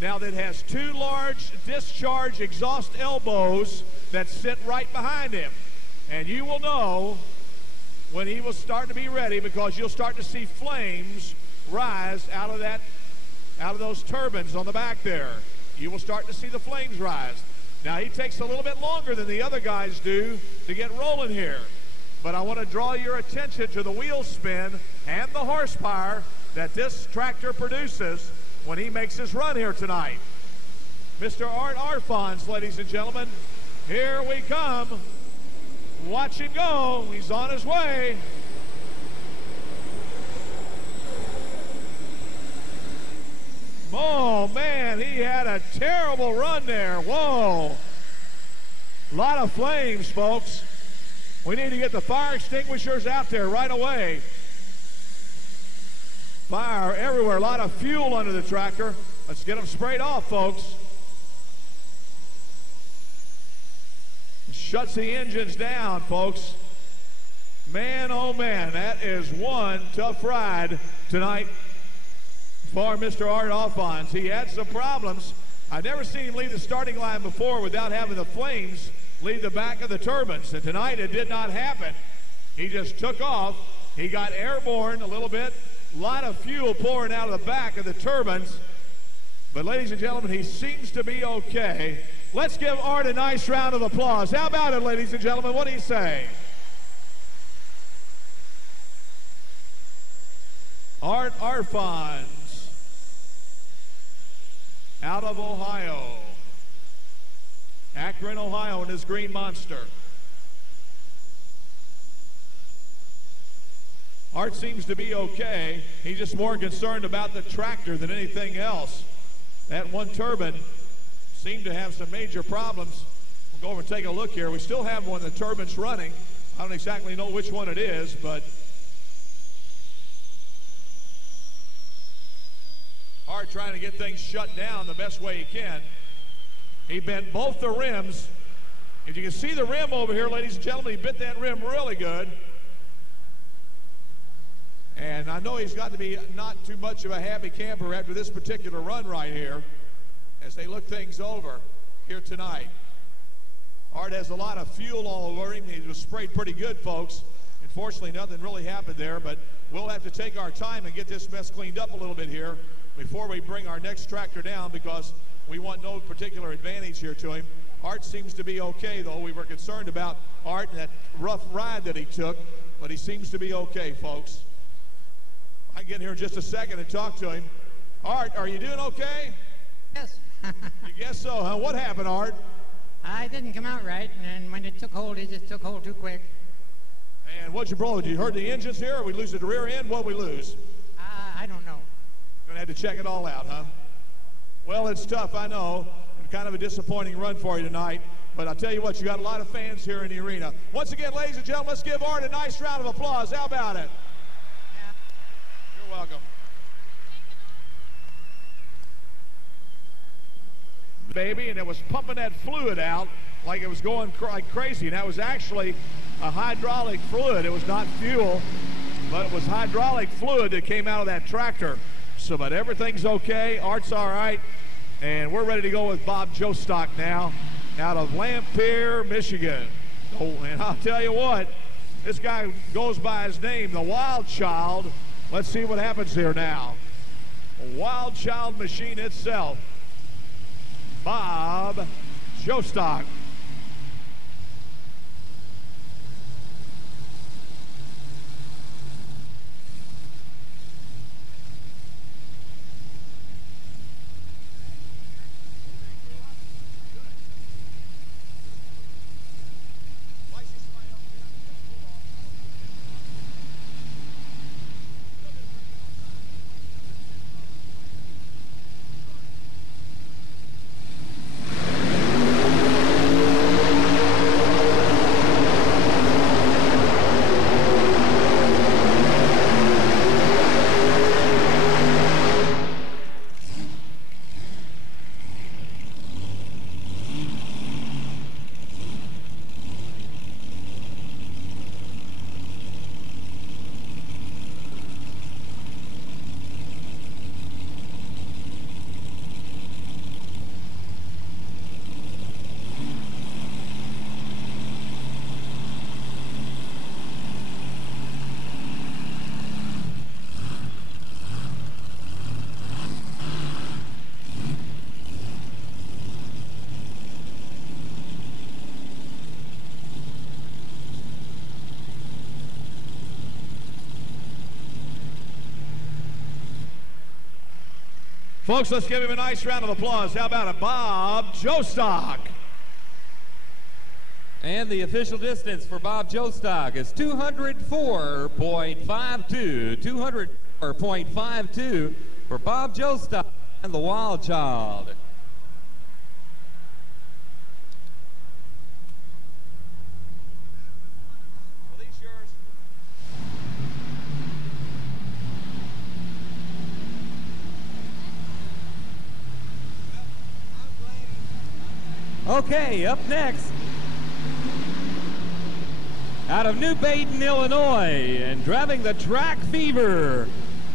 Now, that has 2 large discharge exhaust elbows that sit right behind him. And you will know when he will start to be ready, because you'll start to see flames rise out of those turbines on the back there. You will start to see the flames rise. Now, he takes a little bit longer than the other guys do to get rolling here. But I want to draw your attention to the wheel spin and the horsepower that this tractor produces when he makes his run here tonight. Mr. Art Arfons, ladies and gentlemen, here we come. Watch him go. He's on his way. Oh, man, he had a terrible run there. Whoa. A lot of flames, folks. We need to get the fire extinguishers out there right away. Fire everywhere. A lot of fuel under the tractor. Let's get them sprayed off, folks. Shuts the engines down, folks. Man, oh, man, that is one tough ride tonight for Mr. Art Alphonse. He had some problems. I've never seen him leave the starting line before without having the flames leave the back of the turbines. And tonight it did not happen. He just took off. He got airborne a little bit. A lot of fuel pouring out of the back of the turbines. But ladies and gentlemen, he seems to be okay. Let's give Art a nice round of applause. How about it, ladies and gentlemen? What do you say? Art Arfons, out of Ohio, Akron, Ohio, in his Green Monster. Art seems to be okay. He's just more concerned about the tractor than anything else. That one turbine seemed to have some major problems. We'll go over and take a look here. We still have one of the turbines running. I don't exactly know which one it is, but Art trying to get things shut down the best way he can. He bent both the rims. If you can see the rim over here, ladies and gentlemen, he bent that rim really good. And I know he's got to be not too much of a happy camper after this particular run right here as they look things over here tonight. Art has a lot of fuel all over him. He was sprayed pretty good, folks. Unfortunately, nothing really happened there, but we'll have to take our time and get this mess cleaned up a little bit here before we bring our next tractor down, because we want no particular advantage here to him. Art seems to be okay, though. We were concerned about Art and that rough ride that he took, but he seems to be okay, folks. I can get here in just a second and talk to him. Art, are you doing okay? Yes. You guess so, huh? What happened, Art? I didn't come out right, and when it took hold, it just took hold too quick. And what'd you blow? Did you hurt the engines here, or we lose the rear end? What'd we lose? I don't know. Gonna have to check it all out, huh? Well, it's tough, I know. Kind of a disappointing run for you tonight. But I'll tell you what, you got a lot of fans here in the arena. Once again, ladies and gentlemen, let's give Art a nice round of applause. How about it? You're welcome. Baby, and it was pumping that fluid out like it was going like crazy. And that was actually a hydraulic fluid. It was not fuel, but it was hydraulic fluid that came out of that tractor. So, but everything's okay. Art's all right. And we're ready to go with Bob Jostock now out of Lampere, Michigan. Oh, and I'll tell you what, this guy goes by his name, the Wild Child. Let's see what happens here now. Wild Child machine itself. Bob Jostock. Folks, let's give him a nice round of applause. How about it, Bob Jostock? And the official distance for Bob Jostock is 204.52. 204.52 for Bob Jostock and the Wild Child. Okay, up next, out of New Baden, Illinois, and driving the Track Fever,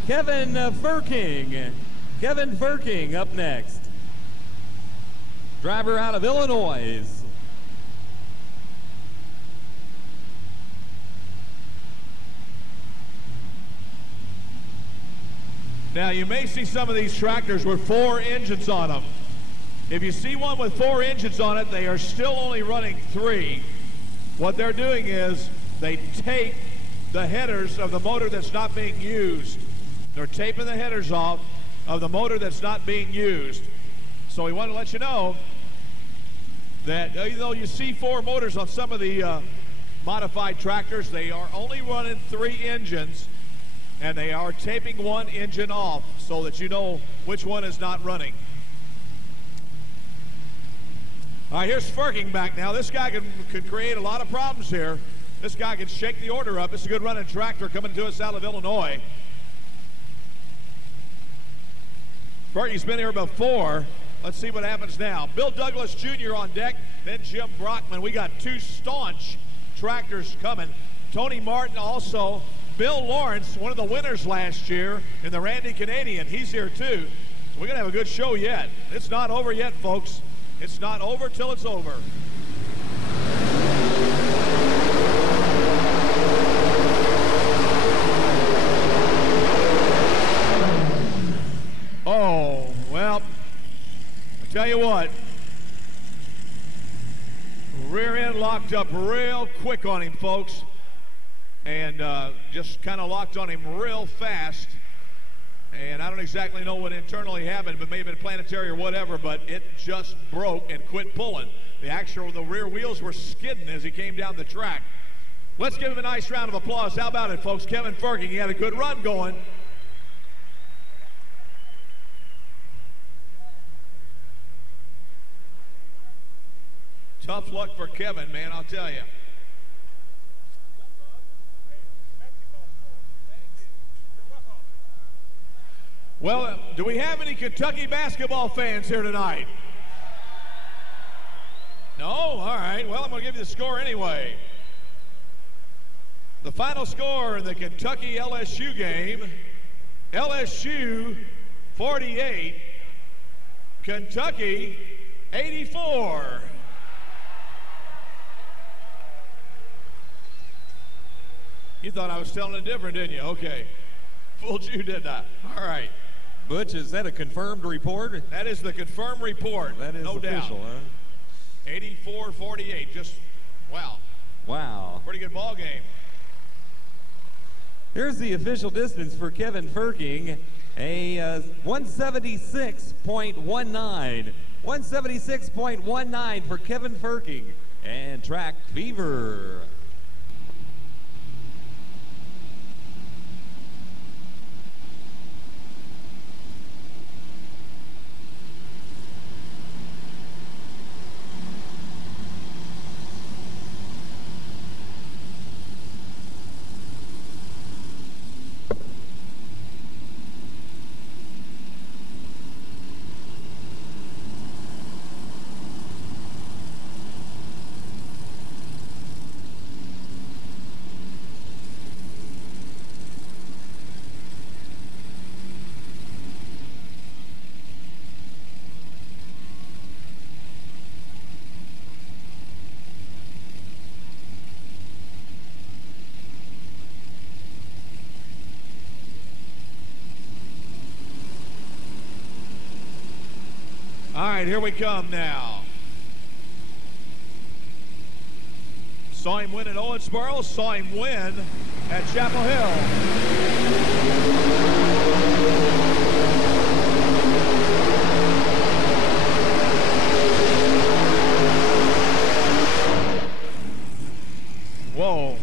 Kevin Furking. Kevin Furking up next. Driver out of Illinois. Now, you may see some of these tractors with 4 engines on them. If you see one with 4 engines on it, they are still only running 3. What they're doing is they tape the headers of the motor that's not being used. They're taping the headers off of the motor that's not being used. So we want to let you know that even though you see 4 motors on some of the modified tractors, they are only running 3 engines, and they are taping 1 engine off so that you know which one is not running. All right, here's Furking back now. This guy can create a lot of problems here. This guy can shake the order up. It's a good running tractor coming to us out of Illinois. Furking's been here before. Let's see what happens now. Bill Douglas Jr. on deck, then Jim Brockman. We got 2 staunch tractors coming. Tony Martin also. Bill Lawrence, one of the winners last year in the Randy Canadian. He's here too. So we're going to have a good show yet. It's not over yet, folks. It's not over till it's over. Oh, well, I tell you what, rear end locked up real quick on him, folks, and just kind of locked on him real fast. And I don't exactly know what internally happened, but maybe planetary or whatever, but it just broke and quit pulling. The rear wheels were skidding as he came down the track. Let's give him a nice round of applause. How about it, folks? Kevin Furking, he had a good run going. Tough luck for Kevin, man, I'll tell you. Well, do we have any Kentucky basketball fans here tonight? No? All right. Well, I'm going to give you the score anyway. The final score in the Kentucky-LSU game, LSU 48, Kentucky 84. You thought I was telling it different, didn't you? Okay. Fooled you, didn't I? All right. Butch, is that a confirmed report? That is the confirmed report. That is no official, doubt. Huh? 84-48. Just, wow. Wow. Pretty good ball game. Here's the official distance for Kevin Ferking, a 176.19. 176.19 for Kevin Ferking and Track Fever. All right, here we come now. Saw him win at Owensboro, saw him win at Chapel Hill. Whoa.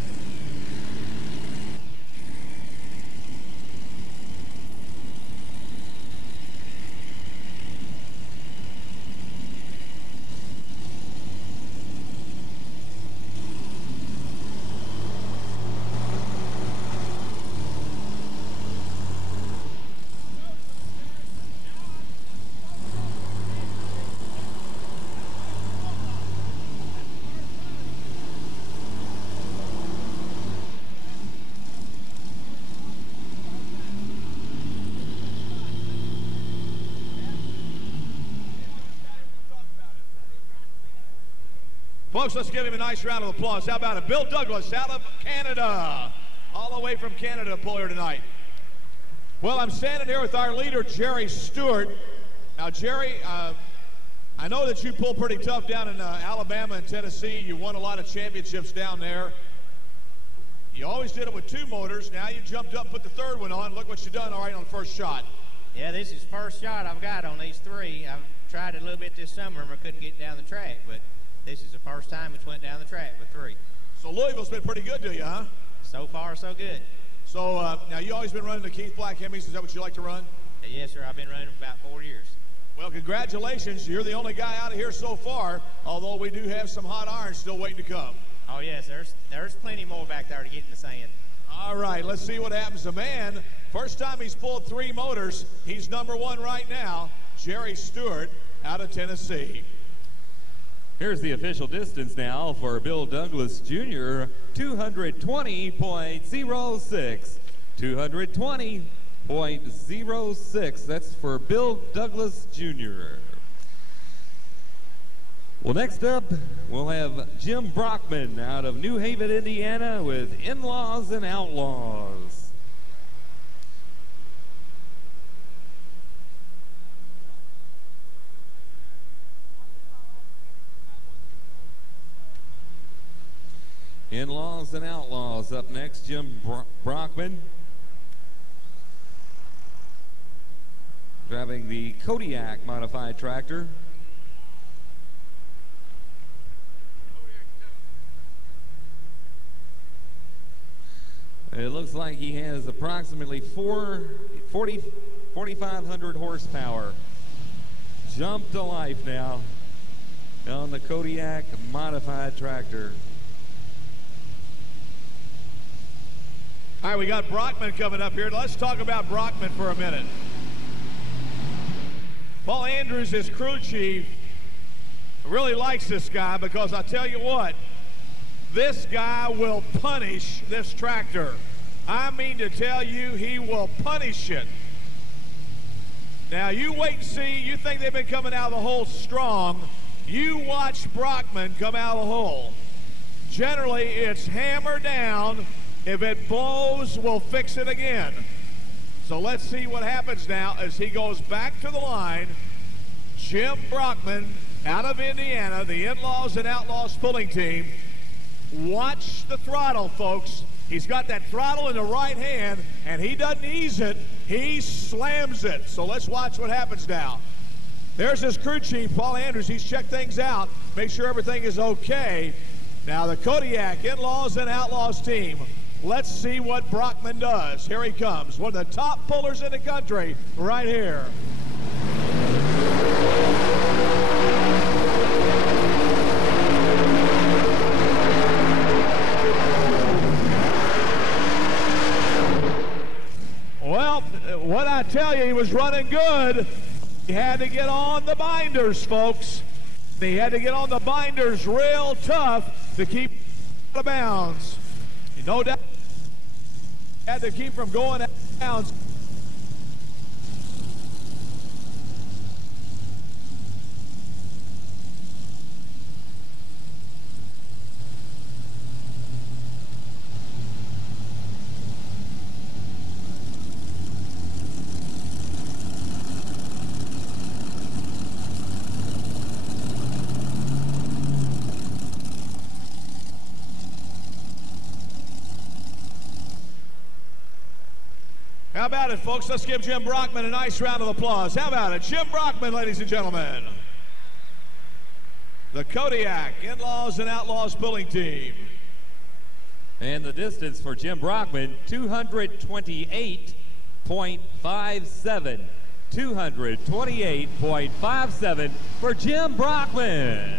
Folks, let's give him a nice round of applause. How about it? Bill Douglas out of Canada. All the way from Canada to pull here tonight. Well, I'm standing here with our leader, Jerry Stewart. Now, Jerry, I know that you pulled pretty tough down in Alabama and Tennessee. You won a lot of championships down there. You always did it with two motors. Now you jumped up and put the third one on. Look what you done all right on the first shot. Yeah, this is the first shot I've got on these three. I've tried it a little bit this summer and I couldn't get down the track, but this is the first time it's went down the track with three. So Louisville's been pretty good to you, huh? So far, so good. So now you always been running the Keith Black Hemis. Is that what you like to run? Yes, sir. I've been running for about 4 years. Well, congratulations. You're the only guy out of here so far, although we do have some hot irons still waiting to come. Oh, yes. There's plenty more back there to get in the sand. All right, let's see what happens. The man, first time he's pulled three motors. He's number one right now, Jerry Stewart out of Tennessee. Here's the official distance now for Bill Douglas Jr., 220.06. 220.06. That's for Bill Douglas Jr. Well, next up, we'll have Jim Brockman out of New Haven, Indiana with In-Laws and Outlaws. In-Laws and Outlaws up next, Jim Brockman. Driving the Kodiak modified tractor. It looks like he has approximately 4,500 horsepower. Jump to life now. on the Kodiak modified tractor. All right, we got Brockman coming up here. Let's talk about Brockman for a minute. Paul Andrews, his crew chief, really likes this guy because I tell you what, this guy will punish this tractor. I mean to tell you, he will punish it. Now, you wait and see. You think they've been coming out of the hole strong. You watch Brockman come out of the hole. Generally, it's hammer down. If it blows, we'll fix it again. So let's see what happens now as he goes back to the line. Jim Brockman out of Indiana, the In-Laws and Outlaws pulling team. Watch the throttle, folks. He's got that throttle in the right hand, and he doesn't ease it. He slams it. So let's watch what happens now. There's his crew chief, Paul Andrews. He's checked things out, make sure everything is okay. Now the Kodiak In-Laws and Outlaws team. Let's see what Brockman does. Here he comes, one of the top pullers in the country right here. Well, what I tell you, he was running good. He had to get on the binders, folks. He had to get on the binders real tough to keep out of bounds. No doubt had to keep from going out of bounds. How about it, folks? Let's give Jim Brockman a nice round of applause. How about it? Jim Brockman, ladies and gentlemen. The Kodiak In-Laws and Outlaws pulling team. And the distance for Jim Brockman, 228.57. 228.57 for Jim Brockman.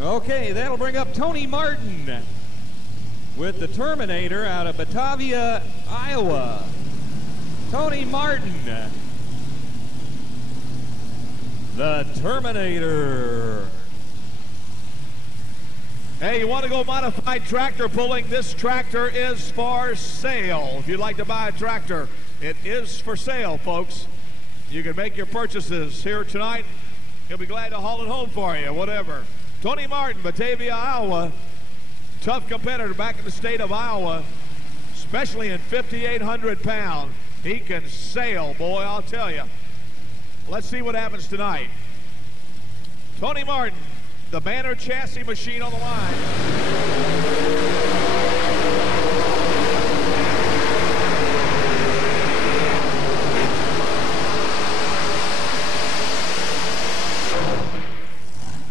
Okay, that'll bring up Tony Martin with the Terminator out of Batavia, Iowa. Tony Martin, the Terminator. Hey, you want to go modified tractor pulling? This tractor is for sale. If you'd like to buy a tractor, it is for sale, folks. You can make your purchases here tonight. He'll be glad to haul it home for you, whatever. Tony Martin, Batavia, Iowa. Tough competitor back in the state of Iowa, especially in 5,800 pounds. He can sail, boy, I'll tell you. Let's see what happens tonight. Tony Martin, the Banner chassis machine on the line.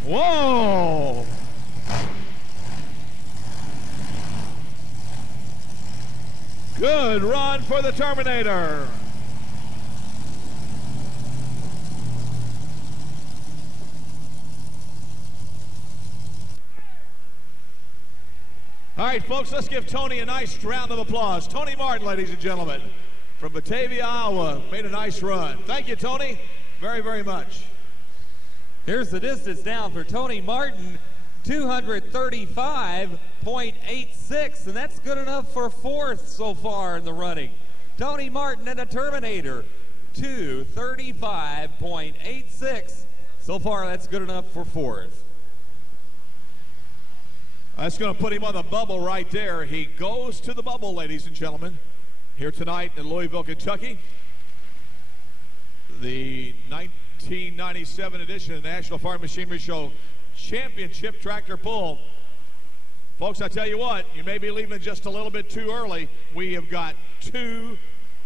Whoa! Good run for the Terminator. All right, folks, let's give Tony a nice round of applause. Tony Martin, ladies and gentlemen, from Batavia, Iowa, made a nice run. Thank you, Tony, very, very much. Here's the distance down for Tony Martin, 235.86, and that's good enough for fourth so far in the running. Tony Martin and a Terminator, 235.86. So far, that's good enough for fourth. That's going to put him on the bubble right there. He goes to the bubble, ladies and gentlemen, here tonight in Louisville, Kentucky. The 1997 edition of the National Farm Machinery Show Championship Tractor Pull. Folks, I tell you what, you may be leaving just a little bit too early. We have got two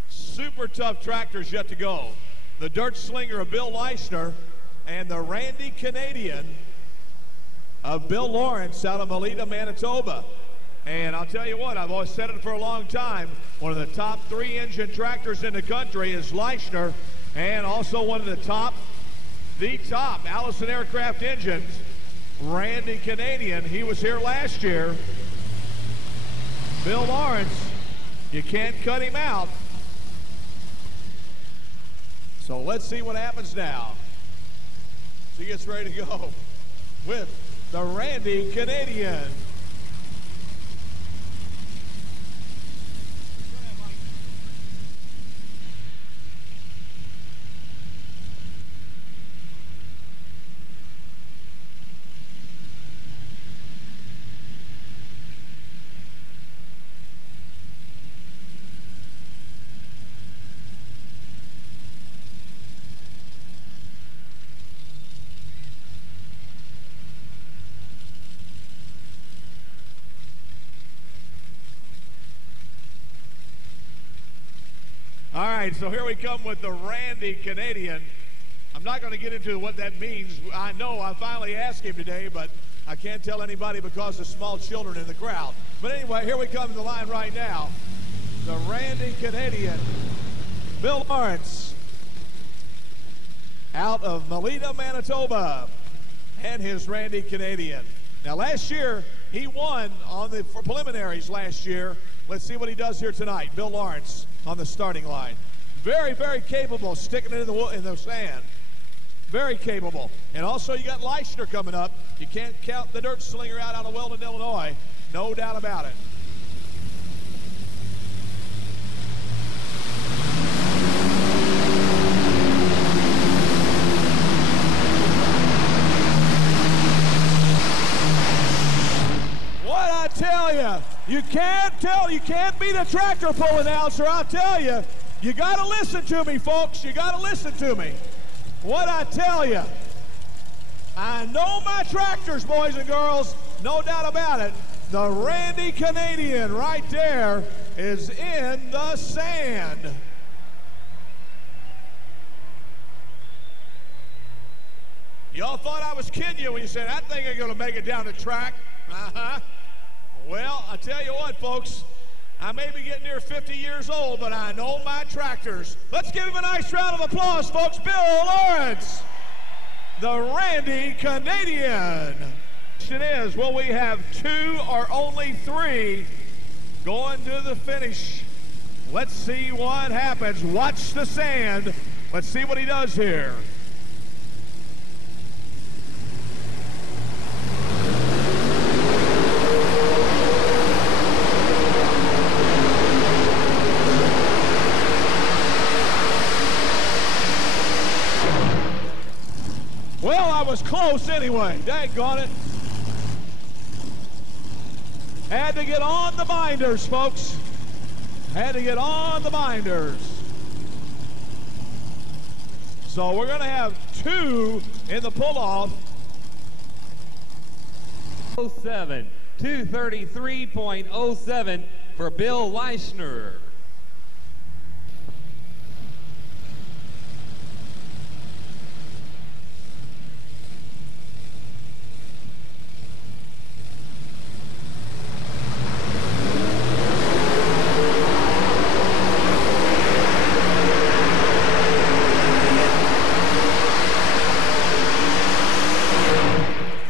super tough tractors yet to go. The Dirt Slinger of Bill Leishner and the Randy Canadian of Bill Lawrence out of Melita, Manitoba. And I'll tell you what, I've always said it for a long time, one of the top 3 engine tractors in the country is Leishner, and also one of the top Allison Aircraft engines, Randy Canadian. He was here last year. Bill Lawrence, you can't cut him out. So let's see what happens now. She gets ready to go with the Randy Canadian. All right, so here we come with the Randy Canadian. I'm not going to get into what that means. I know I finally asked him today, but I can't tell anybody because of small children in the crowd. But anyway, here we come to the line right now. The Randy Canadian, Bill Lawrence, out of Melita, Manitoba, and his Randy Canadian. Now, last year, he won on the preliminaries last year. Let's see what he does here tonight. Bill Lawrence on the starting line. Very, very capable, sticking it in the sand. Very capable. And also you got Leishner coming up. You can't count the Dirt Slinger out of Weldon, Illinois. No doubt about it. What I tell you, you can't beat a tractor pull announcer, I'll tell you. You got to listen to me, folks. You got to listen to me. What I tell you, I know my tractors, boys and girls, no doubt about it. The Randy Canadian right there is in the sand. Y'all thought I was kidding you when you said that thing ain't going to make it down the track. Well, I tell you what, folks, I may be getting near 50 years old, but I know my tractors. Let's give him a nice round of applause, folks. Bill Lawrence, the Randy Canadian. Question is, will we have 2 or only 3 going to the finish? Let's see what happens. Watch the sand. Let's see what he does here. Well, I was close anyway. Daggone it. Had to get on the binders, folks. Had to get on the binders. So we're going to have 2 in the pull-off. 07, 233.07 for Bill Leishner.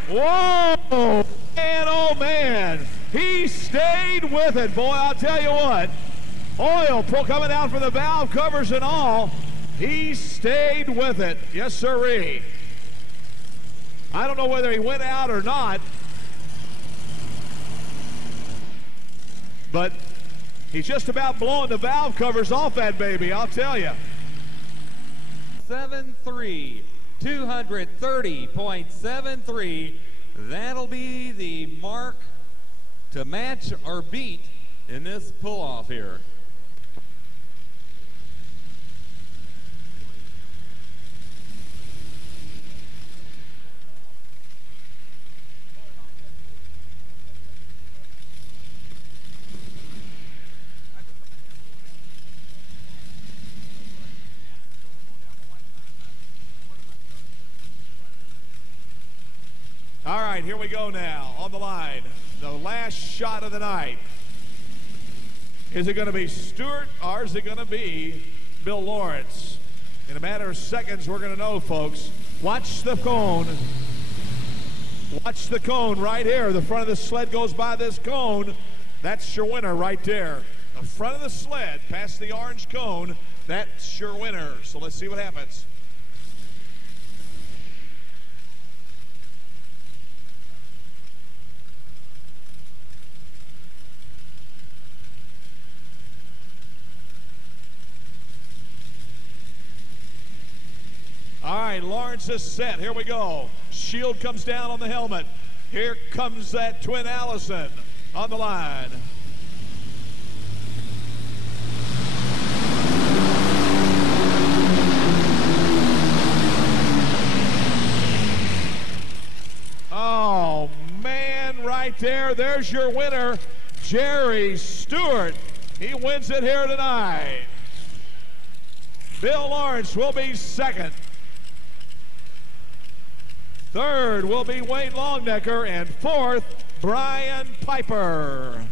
Whoa, man, oh man, he stayed with it, boy. I'll tell you what, oil coming out from the valve covers and all, he stayed with it. Yes, sirree. I don't know whether he went out or not, but he's just about blowing the valve covers off that baby, I'll tell you. 7.3, 230.73. That'll be the mark to match or beat in this pull-off here. All right, here we go now on the line. The last shot of the night. Is it going to be Stewart or is it going to be Bill Lawrence? In a matter of seconds, we're going to know, folks. Watch the cone. Watch the cone right here. The front of the sled goes by this cone. That's your winner right there. The front of the sled past the orange cone. That's your winner. So let's see what happens. All right, Lawrence is set. Here we go. Shield comes down on the helmet. Here comes that twin Allison on the line. Oh, man, right there. There's your winner, Jerry Stewart. He wins it here tonight. Bill Lawrence will be second. Third will be Wayne Longnecker, and fourth, Brian Piper.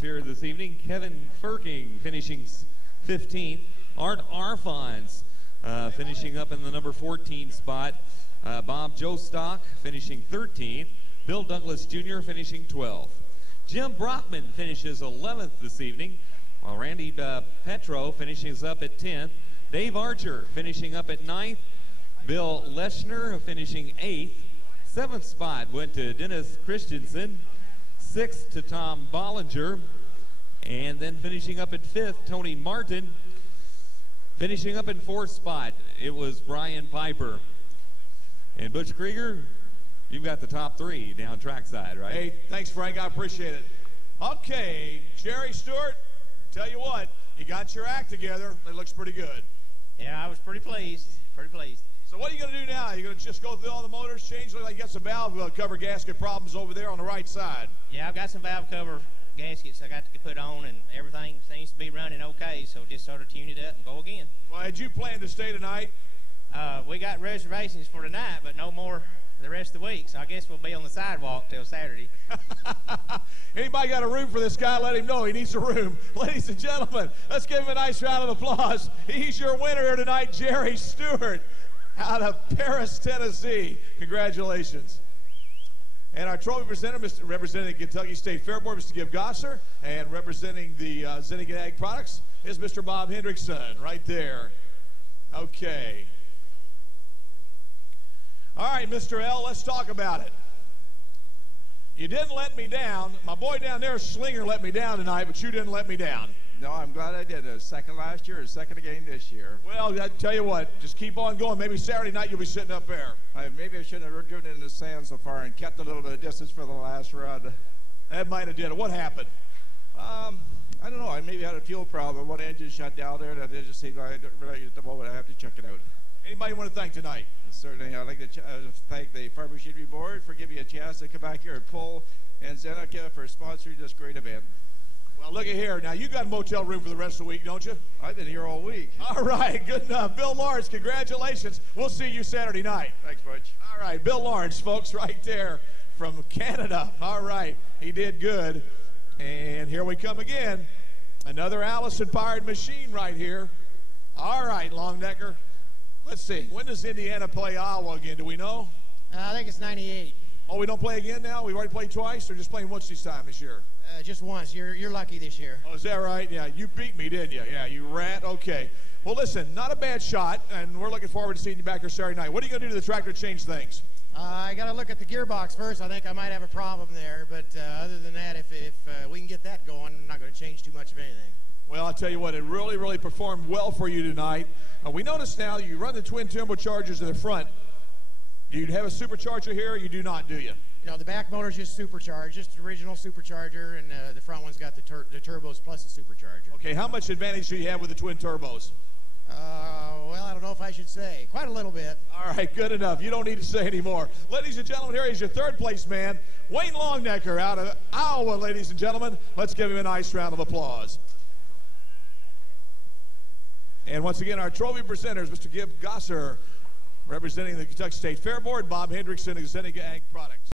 Here this evening, Kevin Firking finishing 15th. Art Arfons finishing up in the number 14 spot. Bob Jostock finishing 13th. Bill Douglas Jr. finishing 12th. Jim Brockman finishes 11th this evening, while Randy Petro finishes up at 10th. Dave Archer finishing up at 9th. Bill Leschner finishing 8th. 7th spot went to Dennis Christensen. 6th to Tom Bollinger. And then finishing up at 5th, Tony Martin. Finishing up in 4th spot, it was Brian Piper. And Butch Krieger, you've got the top 3 down trackside, right? Hey, thanks, Frank. I appreciate it. Okay, Jerry Stewart, tell you what, you got your act together. It looks pretty good. Yeah, I was pretty pleased. So what are you going to do now? You're going to just go through all the motors, change? Look like you got some valve cover gasket problems over there on the right side. Yeah, I've got some valve cover gaskets I got to put on, and everything seems to be running okay, so just sort of tune it up and go again. Well, had you planned to stay tonight? We got reservations for tonight, but no more the rest of the week, so I guess we'll be on the sidewalk till Saturday. Anybody got a room for this guy? Let him know he needs a room. Ladies and gentlemen, let's give him a nice round of applause. He's your winner here tonight, Jerry Stewart, out of Paris, Tennessee. Congratulations. And our trophy presenter, representing the Kentucky State Fair Board, Mr. Gib Gosser, and representing the Zeneca Ag Products is Mr. Bob Hendrickson, right there. Okay. All right, Mr. L, let's talk about it. You didn't let me down. My boy down there, Slinger, let me down tonight, but you didn't let me down. No, I'm glad I did. Second last year, second again this year. Well, I tell you what, just keep on going. Maybe Saturday night you'll be sitting up there. Maybe I shouldn't have driven in the sand so far and kept a little bit of distance for the last run. That might have did it. What happened? I don't know. I maybe had a fuel problem. One engine shut down there, and it just seemed like right at the moment I have to check it out. Anybody want to thank tonight? Certainly, I'd like to thank the Farm Machinery Board for giving me a chance to come back here and pull, and Zeneca for sponsoring this great event. Well, look at here. Now, you got a motel room for the rest of the week, don't you? I've been here all week. All right, good enough. Bill Lawrence, congratulations. We'll see you Saturday night. Thanks, Butch. All right, Bill Lawrence, folks, right there from Canada. All right, he did good. And here we come again. Another Allison-powered machine right here. All right, Longnecker. Let's see. When does Indiana play Iowa again? Do we know? I think it's 98. Oh, we don't play again now? We've already played twice, or just playing once this time this year? Just once. You're lucky this year. Oh, is that right? Yeah, you beat me, didn't you? Yeah, you rat. Okay. Well, listen, not a bad shot, and we're looking forward to seeing you back here Saturday night. What are you going to do to the tractor to change things? I got to look at the gearbox first. I think I might have a problem there, but other than that, if we can get that going, I'm not going to change too much of anything. Well, I'll tell you what, it really performed well for you tonight. We notice now you run the twin turbochargers in the front. Do you have a supercharger here, or you do not, do you? You know, the back motor's just supercharged, just the original supercharger, and the front one's got the turbos plus the supercharger. Okay, how much advantage do you have with the twin turbos? Well, I don't know if I should say. Quite a little bit. All right, good enough. You don't need to say anymore. Ladies and gentlemen, here is your third place man, Wayne Longnecker out of Iowa, ladies and gentlemen. Let's give him a nice round of applause. And once again, our trophy presenters, Mr. Gib Gosser, representing the Kentucky State Fair Board, Bob Hendrickson, Zeneca Ag Products.